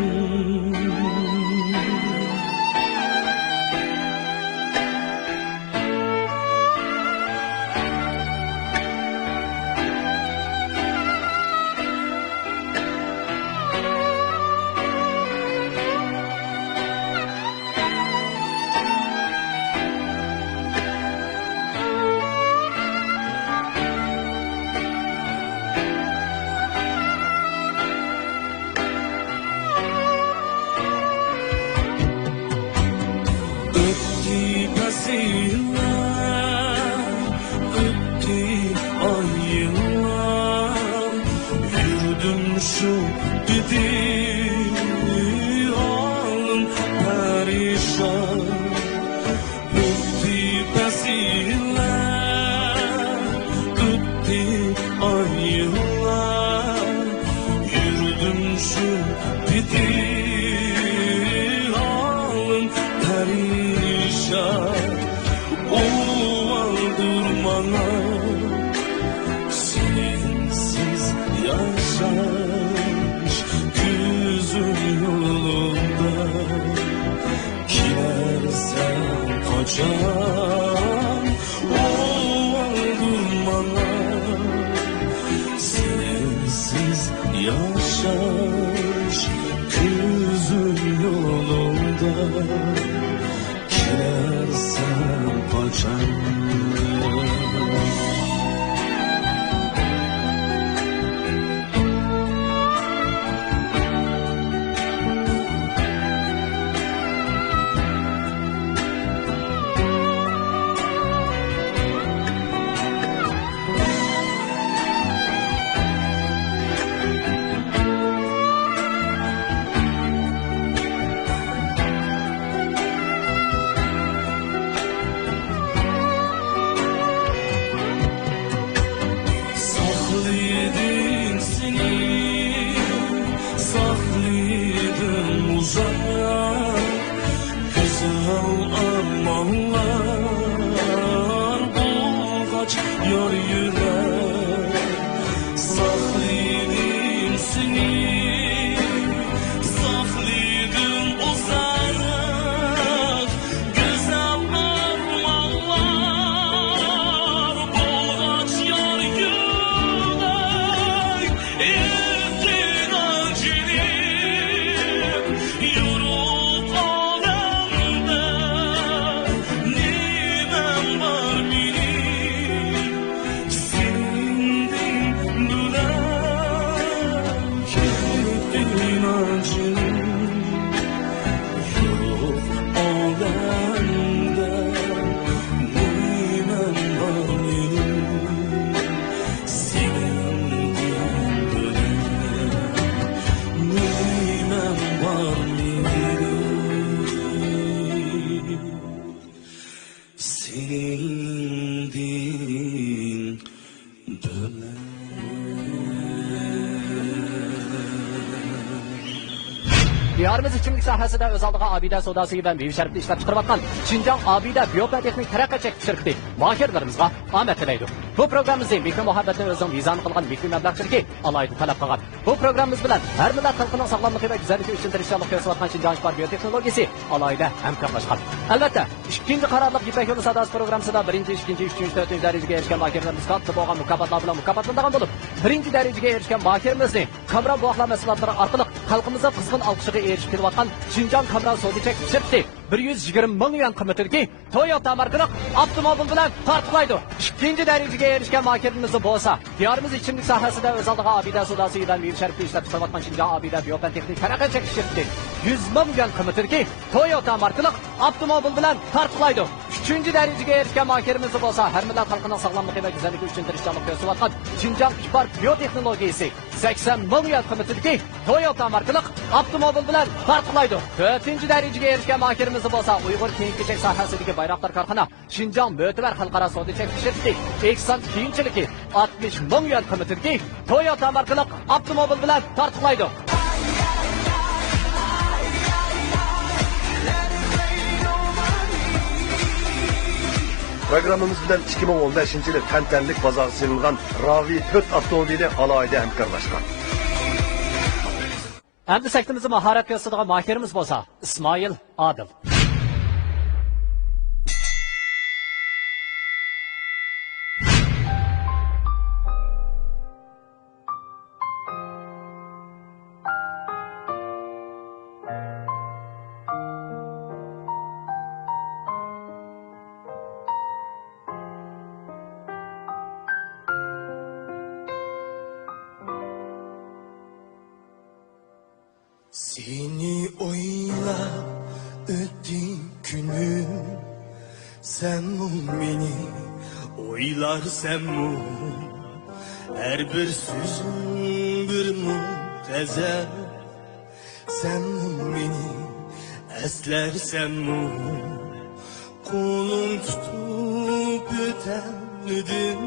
diyorimiz ichimlik sohasida o'z oldiga Abida savdosi va meva sharbatni ishlab chiqarayotgan Xinjiang Abida biotexnik taraqqiyot shirkati mohirlarimizga omad tilaydi. Bu programmamizni mikro muhabbatni o'zining mezon qilgan mikro mablag'chiligi alayda talab qilgan. Bu programmamiz bilan har millat xalqining sog'lomligi va go'zalligi uchun tirishchilik ko'rsatgan Xinjiang biotexnologiyasi alayda hamkorlashgan. Albatta, ikkinchi qarorliq Ipak yo'li savdosi programmasida 1-2, 3, 4 darajaga erishgan mohirlarimiz katta bo'lgan mukofotlar bilan mukofotlangan bo'lib, 1-darajaga erishgan mohirimizni Kamran bog'lama mahsulotlari orqali xalqimizning qizg'in olqishiga erishib kelayotgan Xinjiang Kamran Sodichek shirkati 120 ming yuan qimmatidagi Toyota markali avtomobil bilan tartiblaydi. Ikkinchi darajaga erishgan mohirimiz bo'lsa, diyorimiz ichimlik sohasida o'z oldiga Abida savdosi va meva sharbatni ishlab chiqarayotgan Xinjiang Abida biotexnik taraqqiyot shirkati 100 ming yuan qimmatidagi Toyota markali avtomobil bilan tartiblaydi. Üçüncü darajaga erishgan mohirimiz bo'lsa, har millat xalqining sog'lomligi va go'zalligi uchun tirishchilik ko'rsatgan Xinjiang Spark biotexnologiyasi 80 ming yuan qimmatidagi Toyota markali avtomobil bilan tartiblaydi. 4-chi darajaga erishgan mohirimiz bo'lsa, Uyg'ur kiyim-kechak sohasidagi bayroqlar korxona Xinjiang Mo'tabar xalqaro savdo shirkati Eksan kiyimchiligi 60 ming yuan qimmatidagi Toyota markali avtomobil bilan tartiblaydi. Programımız bilen 2015 yılı tantanlik bozorga selingan Ravi 4 avtomobili alayda hamkorlashgan. Endi sektimizde maharet gösterdiği mahirimiz bo'lsa, İsmail Adil. Seni oylab ötdi günüm, sen beni oylarsan her bir sözün bir muhtezel, sen beni eslersen kolum tutup ötenmedim,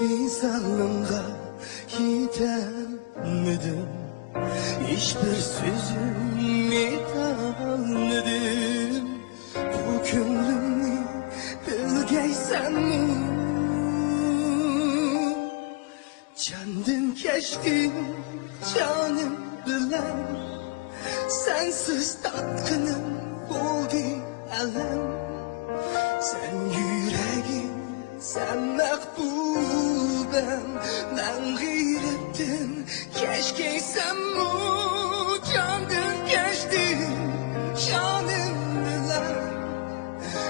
bizarlığına gidemedim. Hiçbir sözümü tanıdım, bu gönlümü bilgeysen canım geçtim canım bilen, sensiz tatkınım oldu elem. Sen yüreğim, sen mekbubem, ben gayretim, keşke sen bu canım geçtim, canım bilen,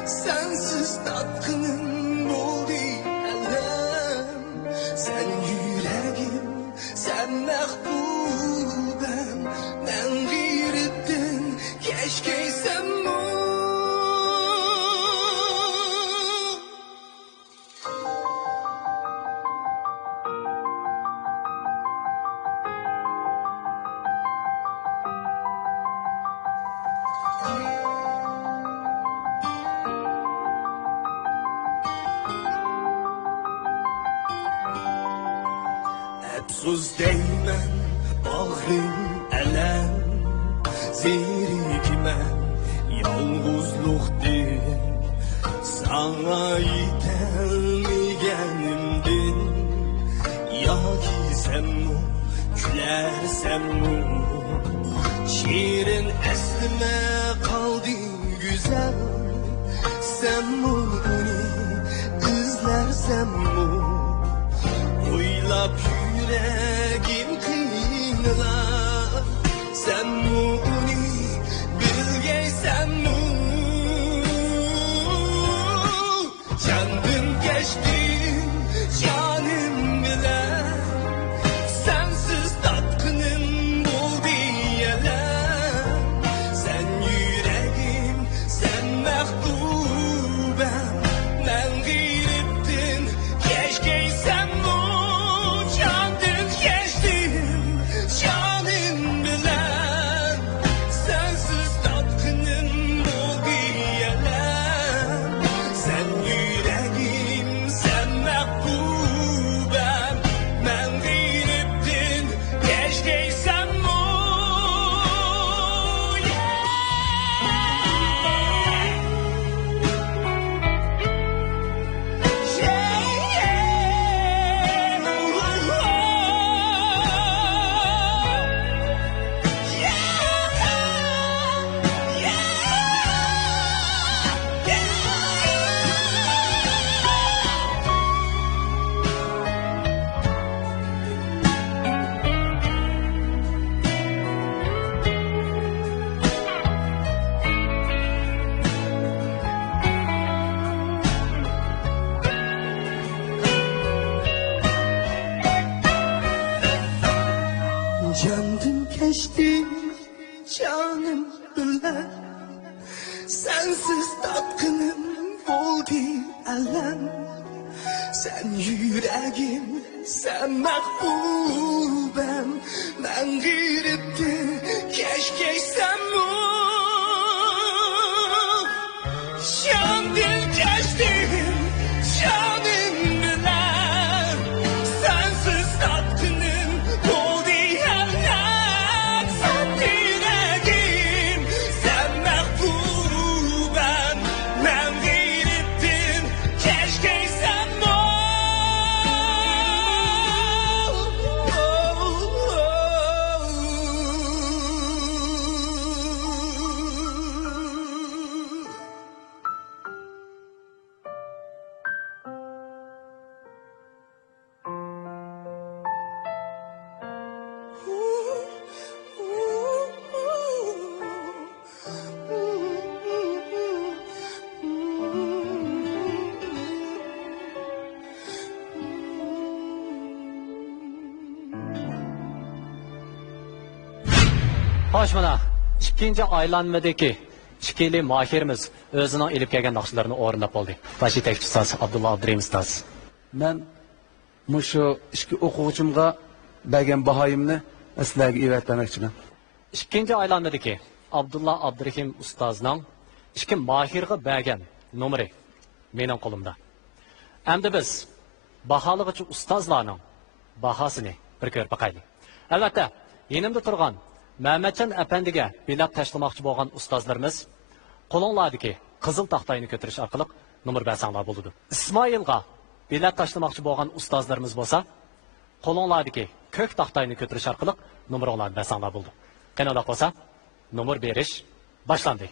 sensiz tatkınım oldu elem. Sen yüreğim, sen mekbubem, ben gayretim, keşke sen bu. Epsuz değmen, bağrım elem, zirikmen, yalnızlıktır. Sana yetelmeyenimdin, ya ki sen mu, gülersen mu, şiirin eslime kaldın güzel. Sen mu bunu izlersen mu, oylap yüreğim kıyılar. Sen mu onu bilgeysen mu, canım geçtim canım bilen, sensiz tatkınım oldu yelen. Sen yüreğim, sen mekbubem, ben gayrettin, keşke sen bu canım geçtim canım bilen, sensiz tatkınım oldu yelen. Sen yüreğim, sen mekbubem, ben gayrettin, keşke sen bu. Canım geçti canım bilen sensiz tatgınım oldu alam sen yüreğim sen mahbubem ben girittim keşke sen canım geçtim canım bilen sensiz tatgınım oldu alam sen yüreğim sen mahbubem ben girittim keşke sen Xo'sh, mana ikkinchi aylanmadagi ikkili mohirimiz o'zining ilib kelgan naqshlarini o'rnab oldi. Baş yetakchi ustoz Abdulla Abdurim ustoz. Men mushu ikki o'quvchimga bergan bahoyimni sizlarga evatlamoqchiman. Ikkinchi aylanmadagi Abdulla Abdurim ustozning ikki mohirga bergan nomeri mening qo'limda. Endi biz baholig'ichi ustozlarning bahosini bir ko'rib boqaylik. Albatta, yenimda turgan Mehmetcan Efendi'ge bilet tashlamoqchi bo'lgan ustozlarimiz qo'linglardagi qizil taxtayni ko'tarish orqali nomer bersanglar bo'ladi. Ismoilga bilet tashlamoqchi bo'lgan ustozlarimiz bo'lsa, qo'linglardagi ko'k taxtayni ko'tarish orqali nomerlarni bersanglar bo'ladi. Qanday bo'lsa, nomer berish boshlandi.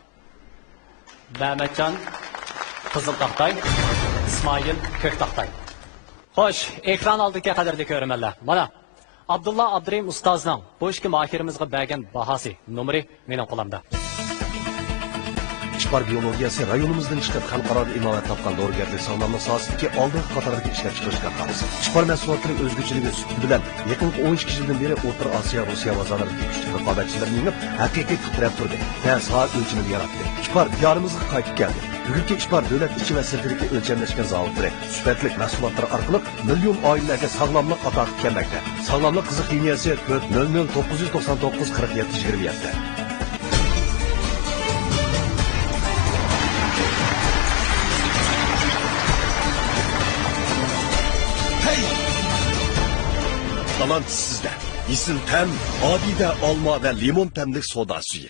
Mehmetcan qizil taxtay, Ismoil ko'k taxtay. Xo'sh, ekran oldiga qadrli ko'rmanlar. Mana Abdulla Abdurim ustozning bu ishki mahirimizga bergan bahosi nomeri mening qo'limda. İşbar biyologiyasi rayonimizdan chiqib xalqaro inoat topgan dorigarlik sog'lomlik sohasidagi oldingi qatorda ishlab chiqarish korxonasi. İşbar mahsulotlarining o'zguchiligi sütü bilan yaqin 12 yildan beri O'rta Osiyo Rossiya bozorlarida kuchli raqobatchilarni yengib, haqiqiy titrab turdi. Va soat o'lchimini yaratdi. İşbar diyorimizga qaytib keldi. Bugungi İşbar davlat ichi va sirtidagi o'lchamlashgan zavodlari sifatli mahsulotlar orqali million oilalarga sog'lomlik ato qilib kelmoqda. Sog'lomlik qiziq liniyasi 400 999 47 27. Talant sizde. İsim tem, adide alma ve limon temlik soda suyu.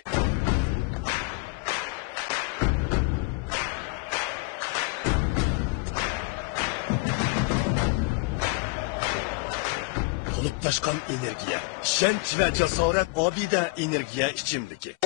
Kulüpleşkan enerjiye, şenç ve cesaret abide enerjiye içimdeki.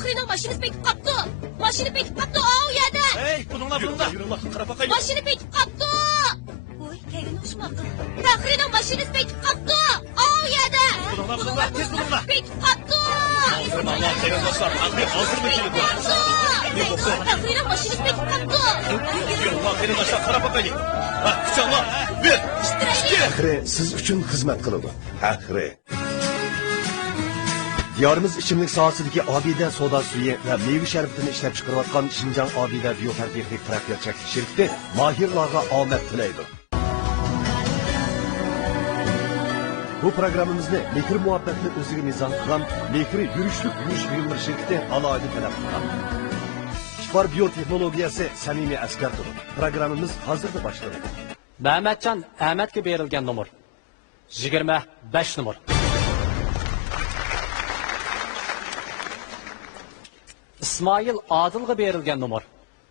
Faxriyning mashinasi petib qapti. Mashina petib qapti. O yerda. Hey, buninglar buninglar. Yuringlar, qarab boqaylik. Mashina petib qapti. Voy, kelgan o'xshamadi. Faxriyning mashinasi petib qapti. O yerda. Buninglar, tez buninglar. Petib qapti. Buninglar, qarindoshlar, hozirmi keladi? Faxriyning mashinasi petib qapti. Yuringlar, qarindoshlar, qarab boqaylik. Ha, kuchanglar. Bir, ikki. Faxri siz uchun xizmat qiladi. Faxri. Diyorimiz ichimlik sohasidagi Obida soda suyi va meva sharbitini ishlab chiqarayotgan Xinjiang Obida biotexnik taraqqiyot shirkati mohirlarga omad tilaydi. Bu programmamizni mehr muhabbatni o'ziga mezon qilgan Mehr yurishlik yurish buyumlar shirkati alohida talab qilgan. İşbar biotexnologiyasi samimiy askar turib. Programmamiz hozirda boshlanadi. Mehmetcan Ahmet'e verilgen numar. 25 numar. İsmail Adıl'a verilgen numar.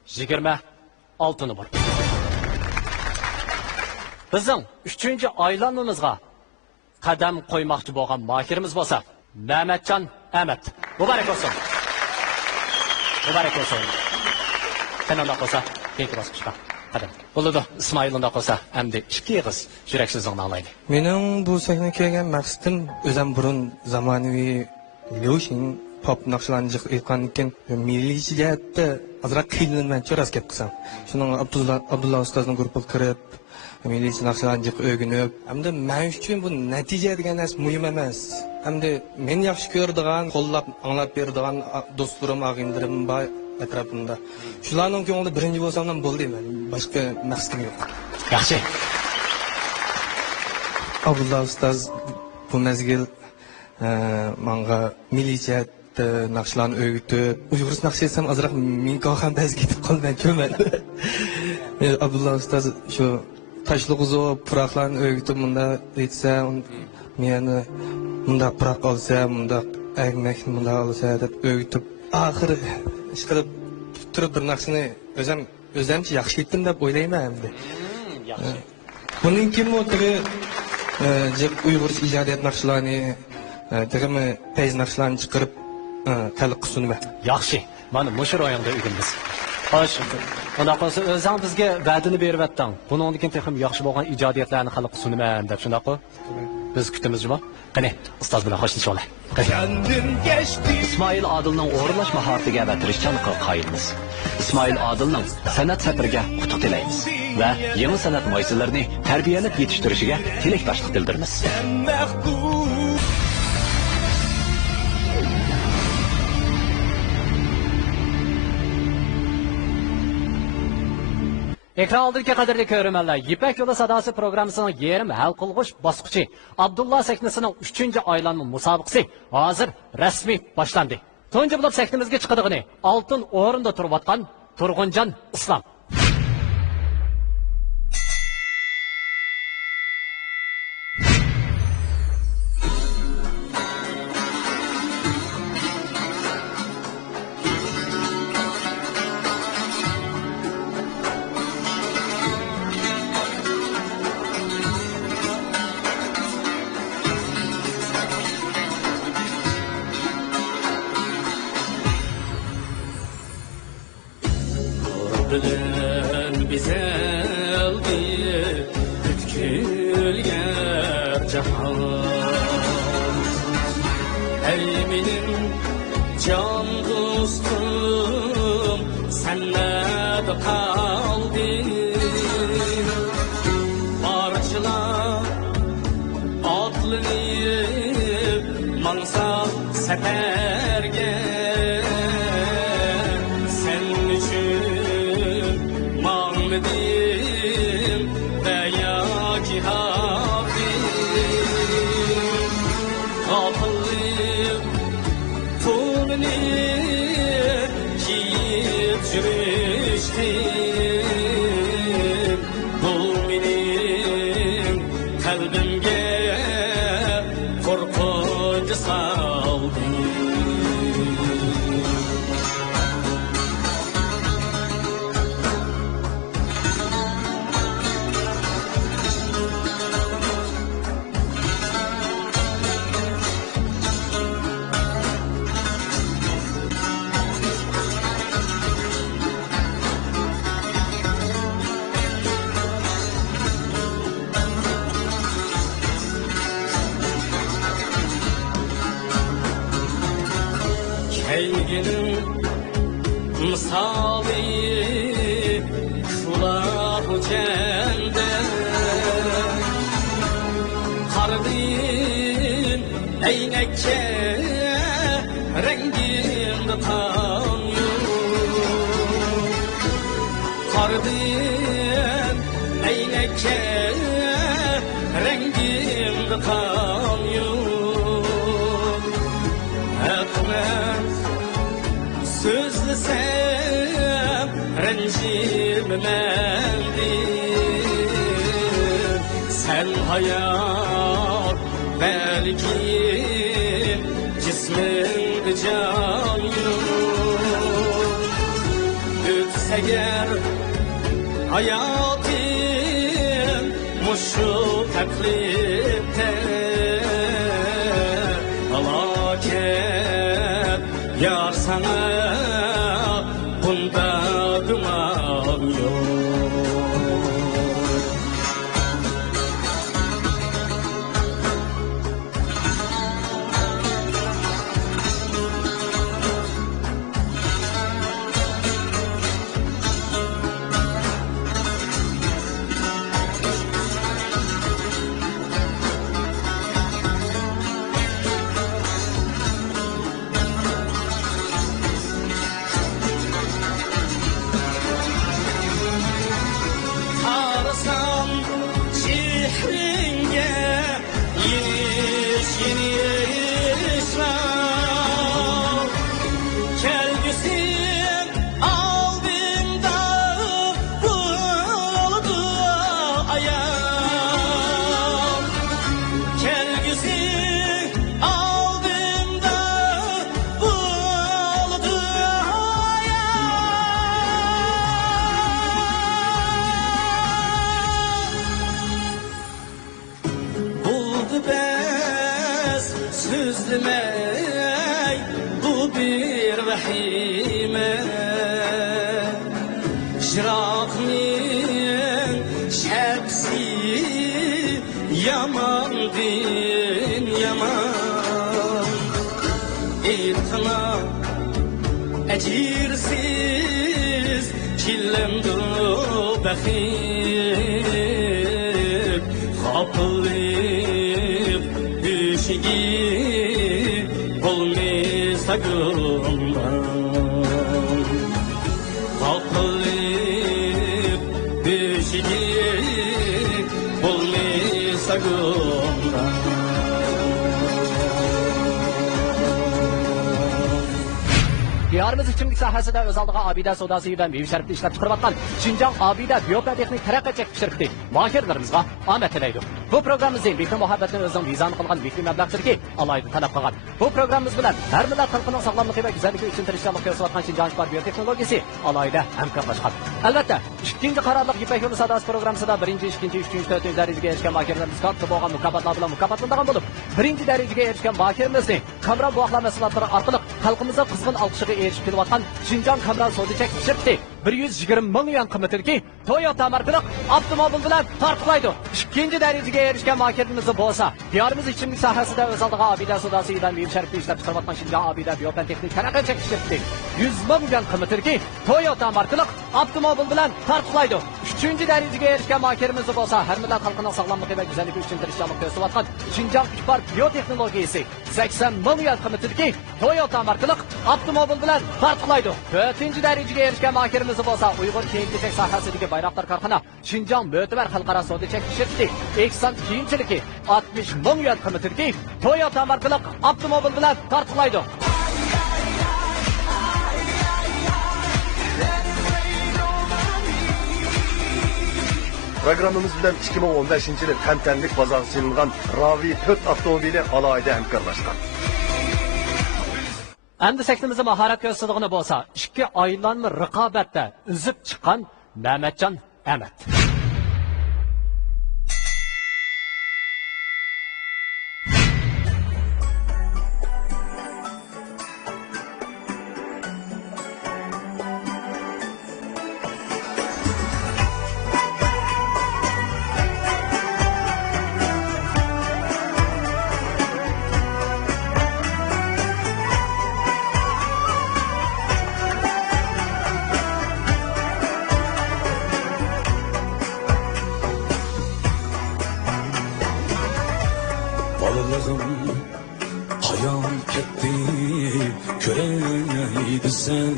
26 numar. Bizim 3. aylanmamızga qadam qo'ymoqchi bo'lgan mahirimiz bo'lsa, Mehmetcan Ahmet. Muborak olsun. Muborak olsun. Kanalda qolsa, keyingi bosqichga qadam. Bo'ladi. Ismoilda qolsa, endi 2 yig'iz yuraksizlikni anglaydi. Mening bu sahnaga kelgan maqsadim o'zim burun zamonaviy Lyushin pop naqshlarni aytgan ekan, milliy jihatda azroq qiynalman, cho'ras gap qilsam. Shuning Abdulla ustozning guruhiga kirib, milliy naqshlarni o'rganib, hamda men uchun bu natija degan narsa muhim emas. Hamda men yaxshi ko'radigan, qo'llab, anglab beradigan do'stlarim, og'inlarim bor atrofimda. Shularning ko'nglida birinchi bo'lsam ham bo'ldi men. Boshqa maqsadim yo'q. Yaxshi. Abdulla ustoz bu mezgil menga milliy jihatda naqshlarni o'rgatib, uyg'ur naqshi desam azroq men ham ba'zi ketib qolman, ko'man. Abdulla ustoz shu Taşlıqızı pıraqlarını öğütüp bunda etsə, meni bunda pıraq alsa, bunda əgmək bunda alsa deb öğütüp, axırı işqirib tutturub bir naqshini özümçə yaxşı etdim deb o'ylayman endi. Yaxshi. Bunun kimi o'tiri Uyg'ur ijodiyat naqshlarni, digimi payz naqshlarni chiqarib xalqqa sunaman. Yaxshi. Mana mushu ro'yinda o'g'ilmiz. Xo'sh. Unda qolsa o'zing bizga va'dani berib atding. Bundan keyin texim yaxshi bo'lgan ijodiyatlarni xalqqa sunaman deb shundaqmi? Biz kutimizmi? Qani, ustoz bilan xo'shlashaylik. İsmail Adıl'ның o'rinlash mahoratiga va tirishchanligiga qoyilmiz. İsmail Adıl'ның san'at safariga qutuq tilaymiz va yangi san'at mo'yinlarini tarbiyalab yetishtirishiga tilakdoshlik bildiramiz. Ekran oldidagi qadrli ko'ruvchilar, Yipak yo'li sadosi programmasining yerim hal qilg'uch bosqichi Abdulla sahnasining 3-aylanma musobaqasi hozir rasmiy boshlandi. Tunji bo'lib sahnamizga chiqadigini oltin o'rinda turayotgan Turg'unjon Islom. bilen bizeldi bütkülger cahan. Ey benim can dostum, sen nerede kaldın? Barçılar atlanıp mansa seferge. hayat belki cismin can ötse ger hayatın muşu taklifte halaket yar sana bunda duman yok. Arasam şehringe yeniş yenişler Kelgüsün aldığımda buldu ayağım Kelgüsün aldığımda buldu buldu bez sözlemey bu bir vahime şiraknin şepsi yaman din yaman İtna ecirsiz çillemdu bakip kapılıp düşegi olmasa gönlüm kapılıp düşegi olmasa gönlüm Diyarımız içimlik sahasida öz aldığı abide sodası ve meyve şerifli işlep çıkarvatkan Şinjan Abide Biyotexnik Terakkiat şirketi mahirlerimizge ahmet tilaydi. Bu programımızda mehri muhabbetin özün vizan kılgan mehri meblağdırki alaydı talep kılgan. Bu programımız bilen her millet halkının sağlamlığı ve güzelliği için tirişçilik göstervatkan Şinjan Şipar Biyoteknolojisi alayda hamkorlaşkan. Elbette ikinci kararlılık İpek Yolu Sadası programısında birinci, ikinci, üçüncü, dördüncü dereceye erişken mahirlerimiz katlı boğan mukabbatlar bilen mukabbatlandıgan bulup birinci dereceye erişken mahirimizni kamera buaklar mesulatları arkalık halkımıza kızgın alkışığı erişip kelayotgan Şinjan Kamera Sodicek şirketi 120 ming yuan qimmatidagi Toyota markali avtomobil bilan tartiblaydi. İkinci dereceye erişken mahirimiz bo'lsa, diyorimiz ichimlik sohasida o'z oldiga Abida sodasi va meyve sharifli ishlab chiqarayotgan Şinjan Abida Biyotexnik Terakkiat şirketi 100 ming yuan qimmatidagi Toyota markali avtomobil bilan tartiblaydi. Üçüncü dereceye erişken mahirimiz bo'lsa, har millat xalqining sog'lomligi va go'zalligi uchun tirishchilik ko'rsatayotgan Şinjan Şipar Biyoteknolojisi 80 ming yuan qimmatidagi Toyota markali avtomobil bilan tartiblaydi. Dördüncü dereceye erişken mahirimiz bo'lsa, Uyg'ur kiyim-kechak sohasidagi Bayroqtar korxona Şinjan Mo'tabar xalqaro sodicek shirkati Eksan kiyimchiligi 60 ming yuan qimmatidagi Toyota markali avtomobil bilan tartiblaydi. Programımız bilen 2015 yılı Temtenlik Bazarı selingan Ravi 4 avtomobili alayda hamkorlaşkan. Endi sektimizde maharet gösterdiğini bolsa, 2 aylanma rıqabatda üzüp çıkan Mehmetcan Ahmet. Balılığım hayal etti köreydi sen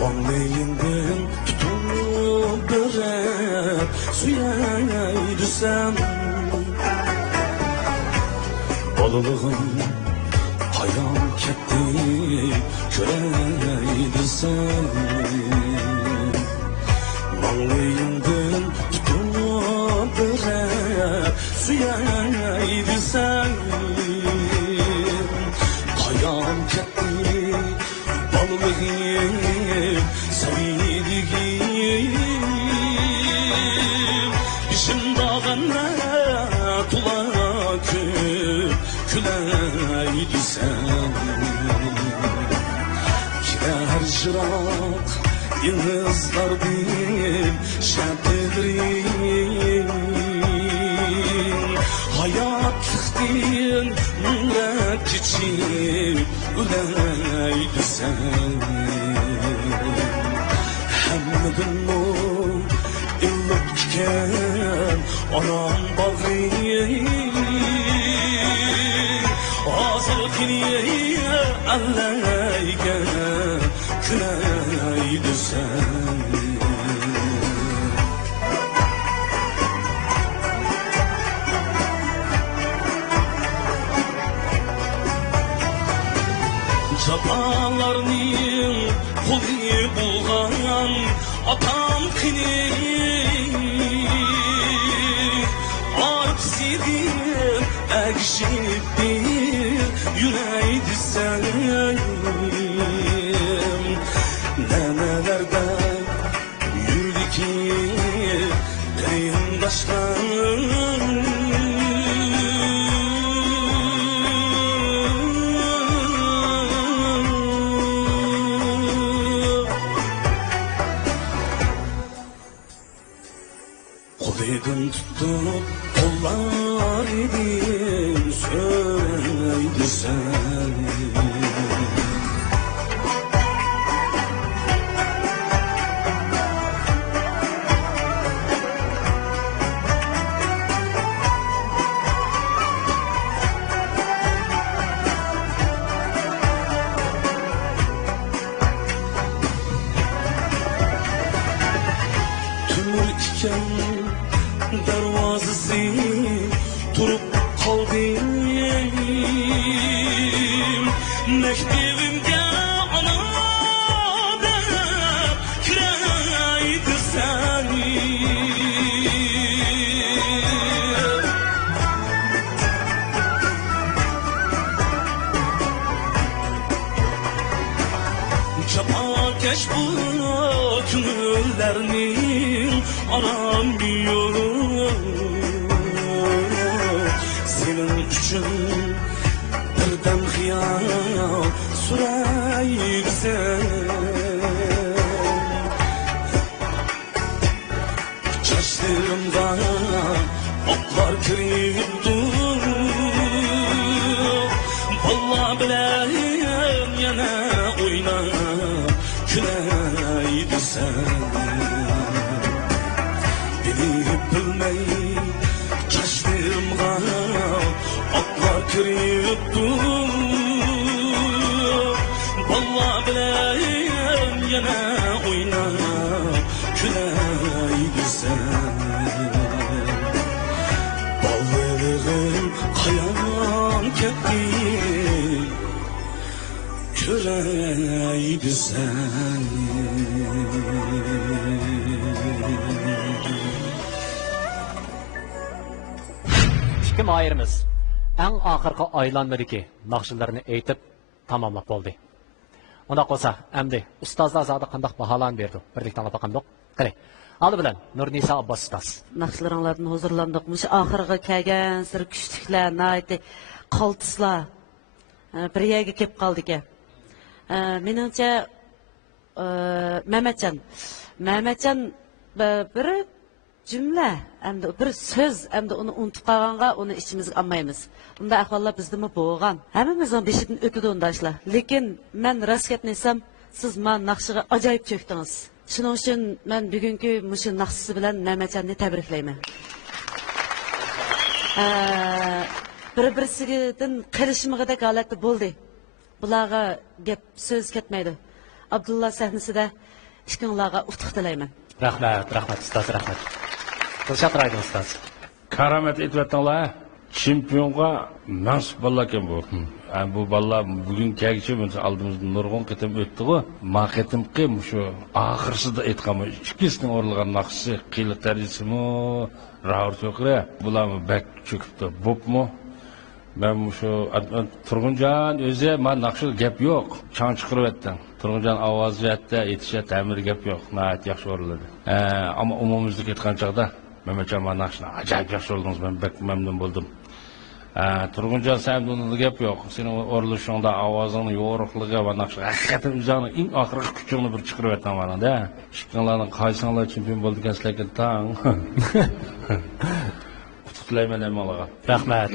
Vanlıyından tutup börek suyaydı sen Balılığım hayal etti köreydi sen Vanlıyından tutup gülaydi sen. Kayam ketti balığım sevdiğim. Bizim dağına tula gülaydi sen. Kirer jırak yıldızlar bir şartlarım. Hayat yıktın mürak için ülaydı sen. Hemmedim o illik iken anam bağıyım. Ağzı kiniye allayken gülaydı sen. Çapalarının kuli bulgan atam kini. Arp sidir ekşittir yüreğdi sen. Nenelerden yürüdü ki kıyındaşlar. Kolidin tutup kollar idim söyleydi sen. Tümürken darvazası durup kaldım. Mektebimge ana dep kiraydı sen. Çapakeş bu günlerinin anam diyorum. Senin için birden hıyal süreyim sen. Çaşlarımdan oklar kirip dur. Vallahi bileyim yana oynayıp gülaydı sen. Bilip bilmey çaşlarımdan oklar kirip dur. Vallahi bileyim yana oynayıp gülaydı sen. Balığım kayan ketti gülaydı sen. İki mayırımız en ahırkı aylanmadaki nakşılarını eğitip tamamlap oldu. Ona olsa emdi ustazlar zadı qandaq bahalan berdi. Birlikte anlap bakandık. Qare. Aldı bilen Nurnisa Abbas ustaz. Nakşılarınlardan huzurlandık. Muş ahırga kelgen sır küçtükler, naiti qaltıslar bir yerge kep qaldı ki. Menimce Mehmetcan bir cümle, bir söz, onu unutup qalğanğa onu içimizge almaymiz. Bunda ahvallar bizdimi boğan. Hemimizin beşidin ötüdü ondaşlar. Lekin men rast ketmesem, siz man naqşıga acayip çöktünüz. Şunun için men bugünkü muşu naqşısı bilen Mehmetcan'ni tabriklayman. Bir-birisidan qilishmig'idek holatda bo'ldi. Bularga gap so'z ketmaydi. Abdulla sahnesida ikkinlarga utuq tilayman. Rahmat ustoz, rahmat. Dilshod Raydon ustoz. Karamat etvatdinglar. Чемпионға мәңсіп бала екен бұл. Bu balla bugün kelgisi aldığımızda nurgun qitim o'tdi go. Ma qitimki shu oxirsida aytqanmi ikkisining o'rlagan naqshi qiyliq darajasimi rahat cho'qira bularni bak cho'kibdi. Bo'pmi? Men shu Turg'unjon o'zi men naqshil gap yo'q. Chang chiqaryapti. Turg'unjon ovozi yetdi, aytisha ta'mir gap yo'q. Nihoyat yaxshi o'rladi. Ammo umumimizda ketgan chaqda Mehmetjon men naqshni ajoyib yaxshi o'rdingiz. Men bak mamnun bo'ldim. Turg'unjon Samdunning gap yo'q. Sening o'rlashingda ovozingning yo'riqligi va naqshi haqiqatan o'zingning eng oxirgi kuchingni bir chiqaryapsan mana-da. Chiqqanlarning qaysinglar chempion bo'ldigansizlarga tang. Qutlayman Emolaga.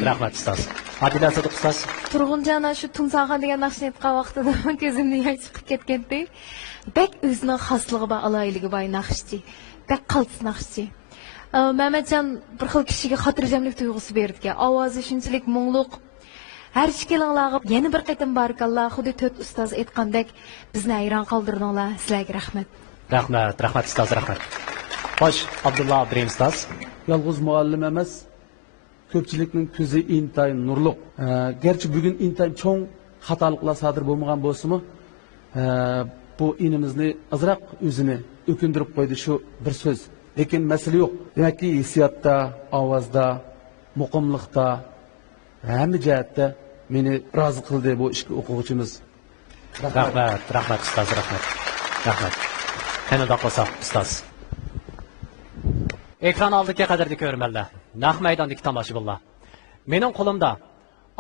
Rahmat ustoz. Adila Sodiq ustoz. Turg'unjon shu Tungsanxon degan naqshni aytgan vaqtida ko'zimning yosh chiqib ketgandi. Bek o'zining xosligi va aloyligi bor naqshchi. Bek qaltis naqshchi. Mehmetjon bir xil kishiga xotirjamlik tuyg'usi berdi. Ovozi shunchalik mungluq. Har ikkalanglarga yana bir qatim barakalloh, xuddi to'rt ustoz aytgandek bizni hayron qoldirdinglar. Sizlarga rahmat. Rahmat ustoz, rahmat. Xo'sh, Abdulla Abdurim ustoz. Yolg'iz muallim emas, ko'pchilikning ko'zi intayin nurliq. Gerçi bugun intayin cho'ng xatoliklar sodir bo'lmagan bo'lsa-mu, bu inimizni azroq o'zini o'kindirib qo'ydi shu bir so'z. Lekin masala yo'q. Demakki, hissiyotda, ovozda, muqimlikda, hamma jihatda meni rozi qildi bu ishga o'quvchimiz. Rahmat ustoz, rahmat. Qanday qilsa ustoz. Ekran oldidagi qadrli ko'rmanlar, naq maydondagi tomoshabinlar. Mening qo'limda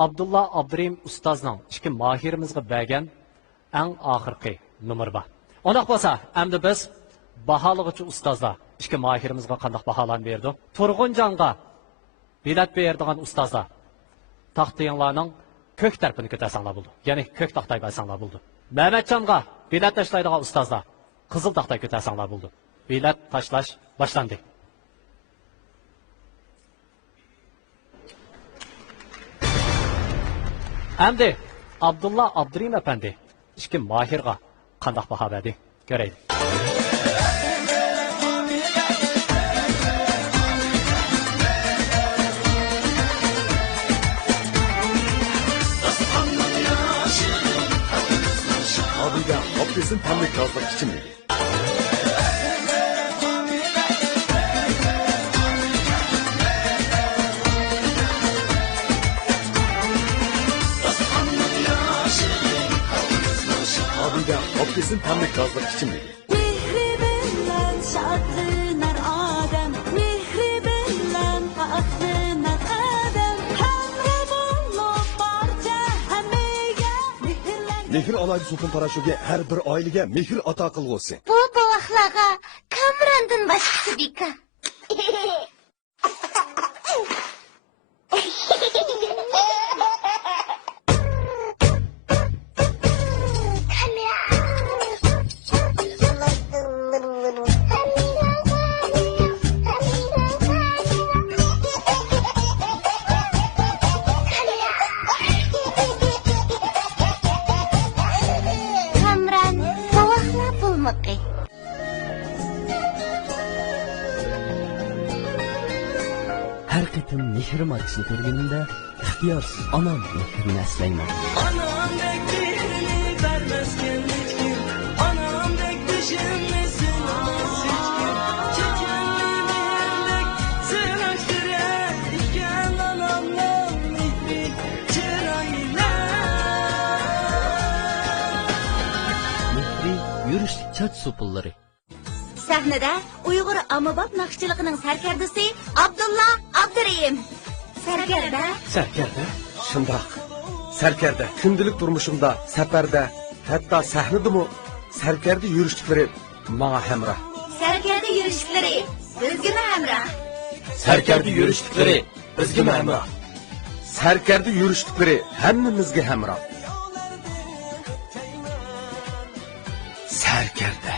Abdulla Abdurim ustozning ikki mohirimizga bergan eng oxirgi nomer bor. Undaq bo'lsa, endi biz baholag'uchi ustozlar ikki mohirimizga qanday baholan berdi? Turg'unjonga bilet berdigan ustozlar taqdiyinglarning ko'k tarafini ko'tarsanglar bo'ldi. Ya'ni ko'k taqtay baysanglar bo'ldi. Mehmetjonga bilet tashlaydigan ustozlar qizil taqtay ko'tarsanglar bo'ldi. Bilet tashlash boshlandi. Endi Abdulla Abdurim efendi ikki mohirga qanday baho berdi? Ko'raylik. Abida Abdes'in temlik yazdık için mi? Abida Abdes'in temlik yazdık için mi? Mehir alaydı sultan paraşoge her bir ailege mehir ata kılgısı. Bu boğaklağa Kamran'dan başkası bika. Her qitim mehri markasini ko'rganimda ixtiyorsiz onam mehrini eslayman. Anam beklerini vermezken hiç kim, anam bekleşinmesin hiç kim. Çekenli mehirlik sığlaştırar iken anamla mehri çırayla. Mehri yürüşlük çaç supulları. Sahnada Uyg'ur ommabop naqshchiligining sarkardasi Abdulla Abdurim. Sarkarda? Shundoq. Sarkarda kundilik turmushimda, safarda, hatto sahnadimi sarkarda yurishliklari menga hamroh. Sarkarda yurishliklari bizga hamroh. Sarkarda yurishliklari bizga hamroh. Sarkarda yurishliklari hammamizga hamroh. Sarkarda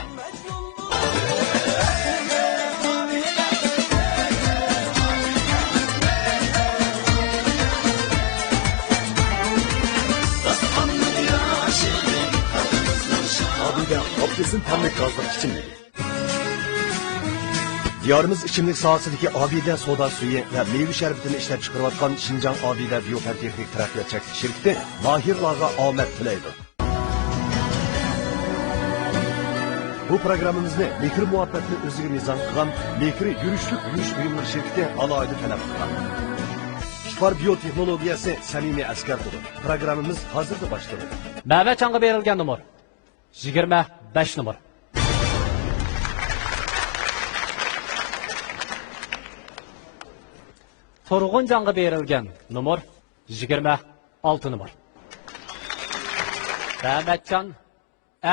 Abida Abdes'in temlik yazdık için mi? Diyorimiz içimlik sohasidagi Abida soda suyi va meva sharbetini ishlab chiqarayotgan Xinjiang Abida biotexnik taraqqiyot chekligi shirkati mahirlarga omad tilaydi. Bu programmamizni Mekir muvaffaqiyatni o'ziga mezon qilgan Mekir yurishlik buyumlar shirkati alohida talab qilgan. Shifar biotexnologiyasi samimiy askar turi. Programmamiz hozirda boshlanadi. Mehmetcan'a berilgan numar 25 numar. Turg'unjonga berilgan numar 26 numar. Mehmetcan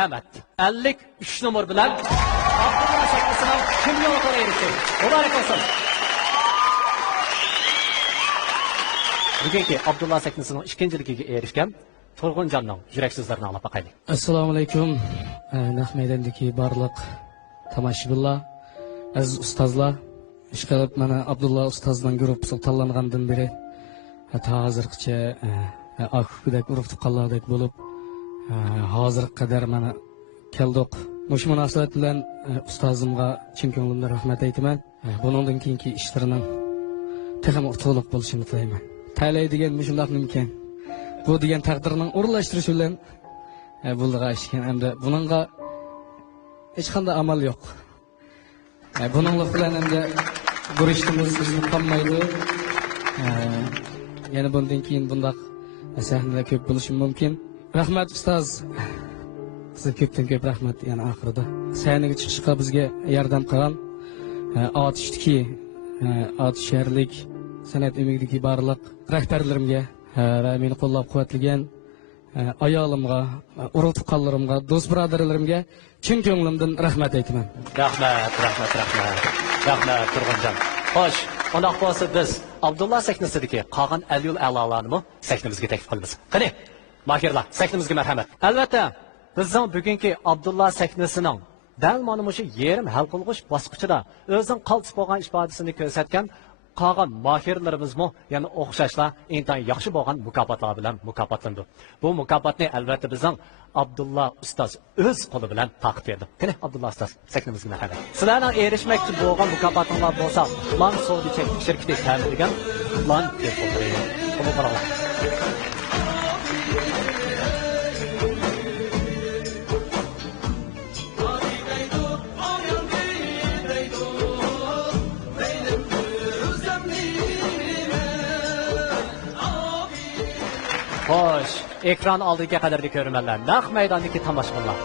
Ahmet 53 numar bilan Abdullah Seknisining kimyoviga erishdi. Muborak bo'lsin. Bugungi Abdullah Seknisining ikkinchiligiga erishgan Turg'unjonning yurak so'zlarini anglab boqaylik. Assalomu alaykum. Naq maydondagi barliq tomoshabinlar, aziz ustozlar, ishqilib mana Abdullah ustozning guruhi tanlangandan beri hatta hozirgacha akudek urib tuqqanlardek bo'lib hozirga qadar mana keldik. Mush munosabat bilan ustozimga chin ko'nglimdan rahmat aytaman. Buningdan keyingi ishlarining texnik to'liq bo'lishini tilayman. Talay degan mushundoq mumkin. Bu degan taqdirning o'rinlashtirishi bilan bunga ishgan hamda buningga hech qanday amal yo'q. Buningla bilan hamda gurishtimiz bizni qolmaydi. Yana bundan keyin bundoq sahnalar ko'p bo'lishi mumkin. Rahmat ustoz. Sizga ko'pdan ko'p rahmat yana oxirida. Sahnaga chiqishga bizga yordam qilgan otishdiki, otishlarlik san'at umididagi barliq rahbarlarimga va meni qo'llab-quvvatlagan ayolimga, urug' tuqqanlarimga, do'st birodarlarimga chin ko'nglimdan rahmat aytaman. Rahmat Turg'unjon. Xo'sh, undaq bo'lsa biz Abdullah sahnasidagi qolgan al-yul a'lolarni sahnamizga taklif qilamiz. Qani, mahirlar, sahnamizga marhamat. Albatta, bizning bugungi Abdullah sahnasining dal mana shu yerim hal qilg'ish bosqichida o'zining qaltis bo'lgan ifodasini ko'rsatgan qolgan mahirlarimizmi yana o'xshashlar intayin yaxshi bo'lgan mukofotlar bilan mukofotlandi. Bu mukofotni albatta bizning Abdullah ustoz o'z qo'li bilan taqdim berdi. Qani Abdullah ustoz, sahnamizga marhamat. Sizlarning erishmoqchi bo'lgan mukofotinglar bo'lsa, Lan Saudi shirkati ta'minlagan Lan deb qo'yiladi. Qo'l qo'yinglar. Xo'sh, ekran oldiga qadrli ko'rmanlar, naq maydondagi tomoshabinlar.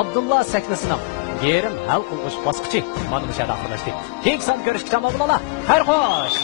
Abdullah sahnasining yerim hal qilg'ish bosqichi mana bu yerda oxirlashdi. Keng son ko'rishga tamom bo'ladi. Xayr xo'sh.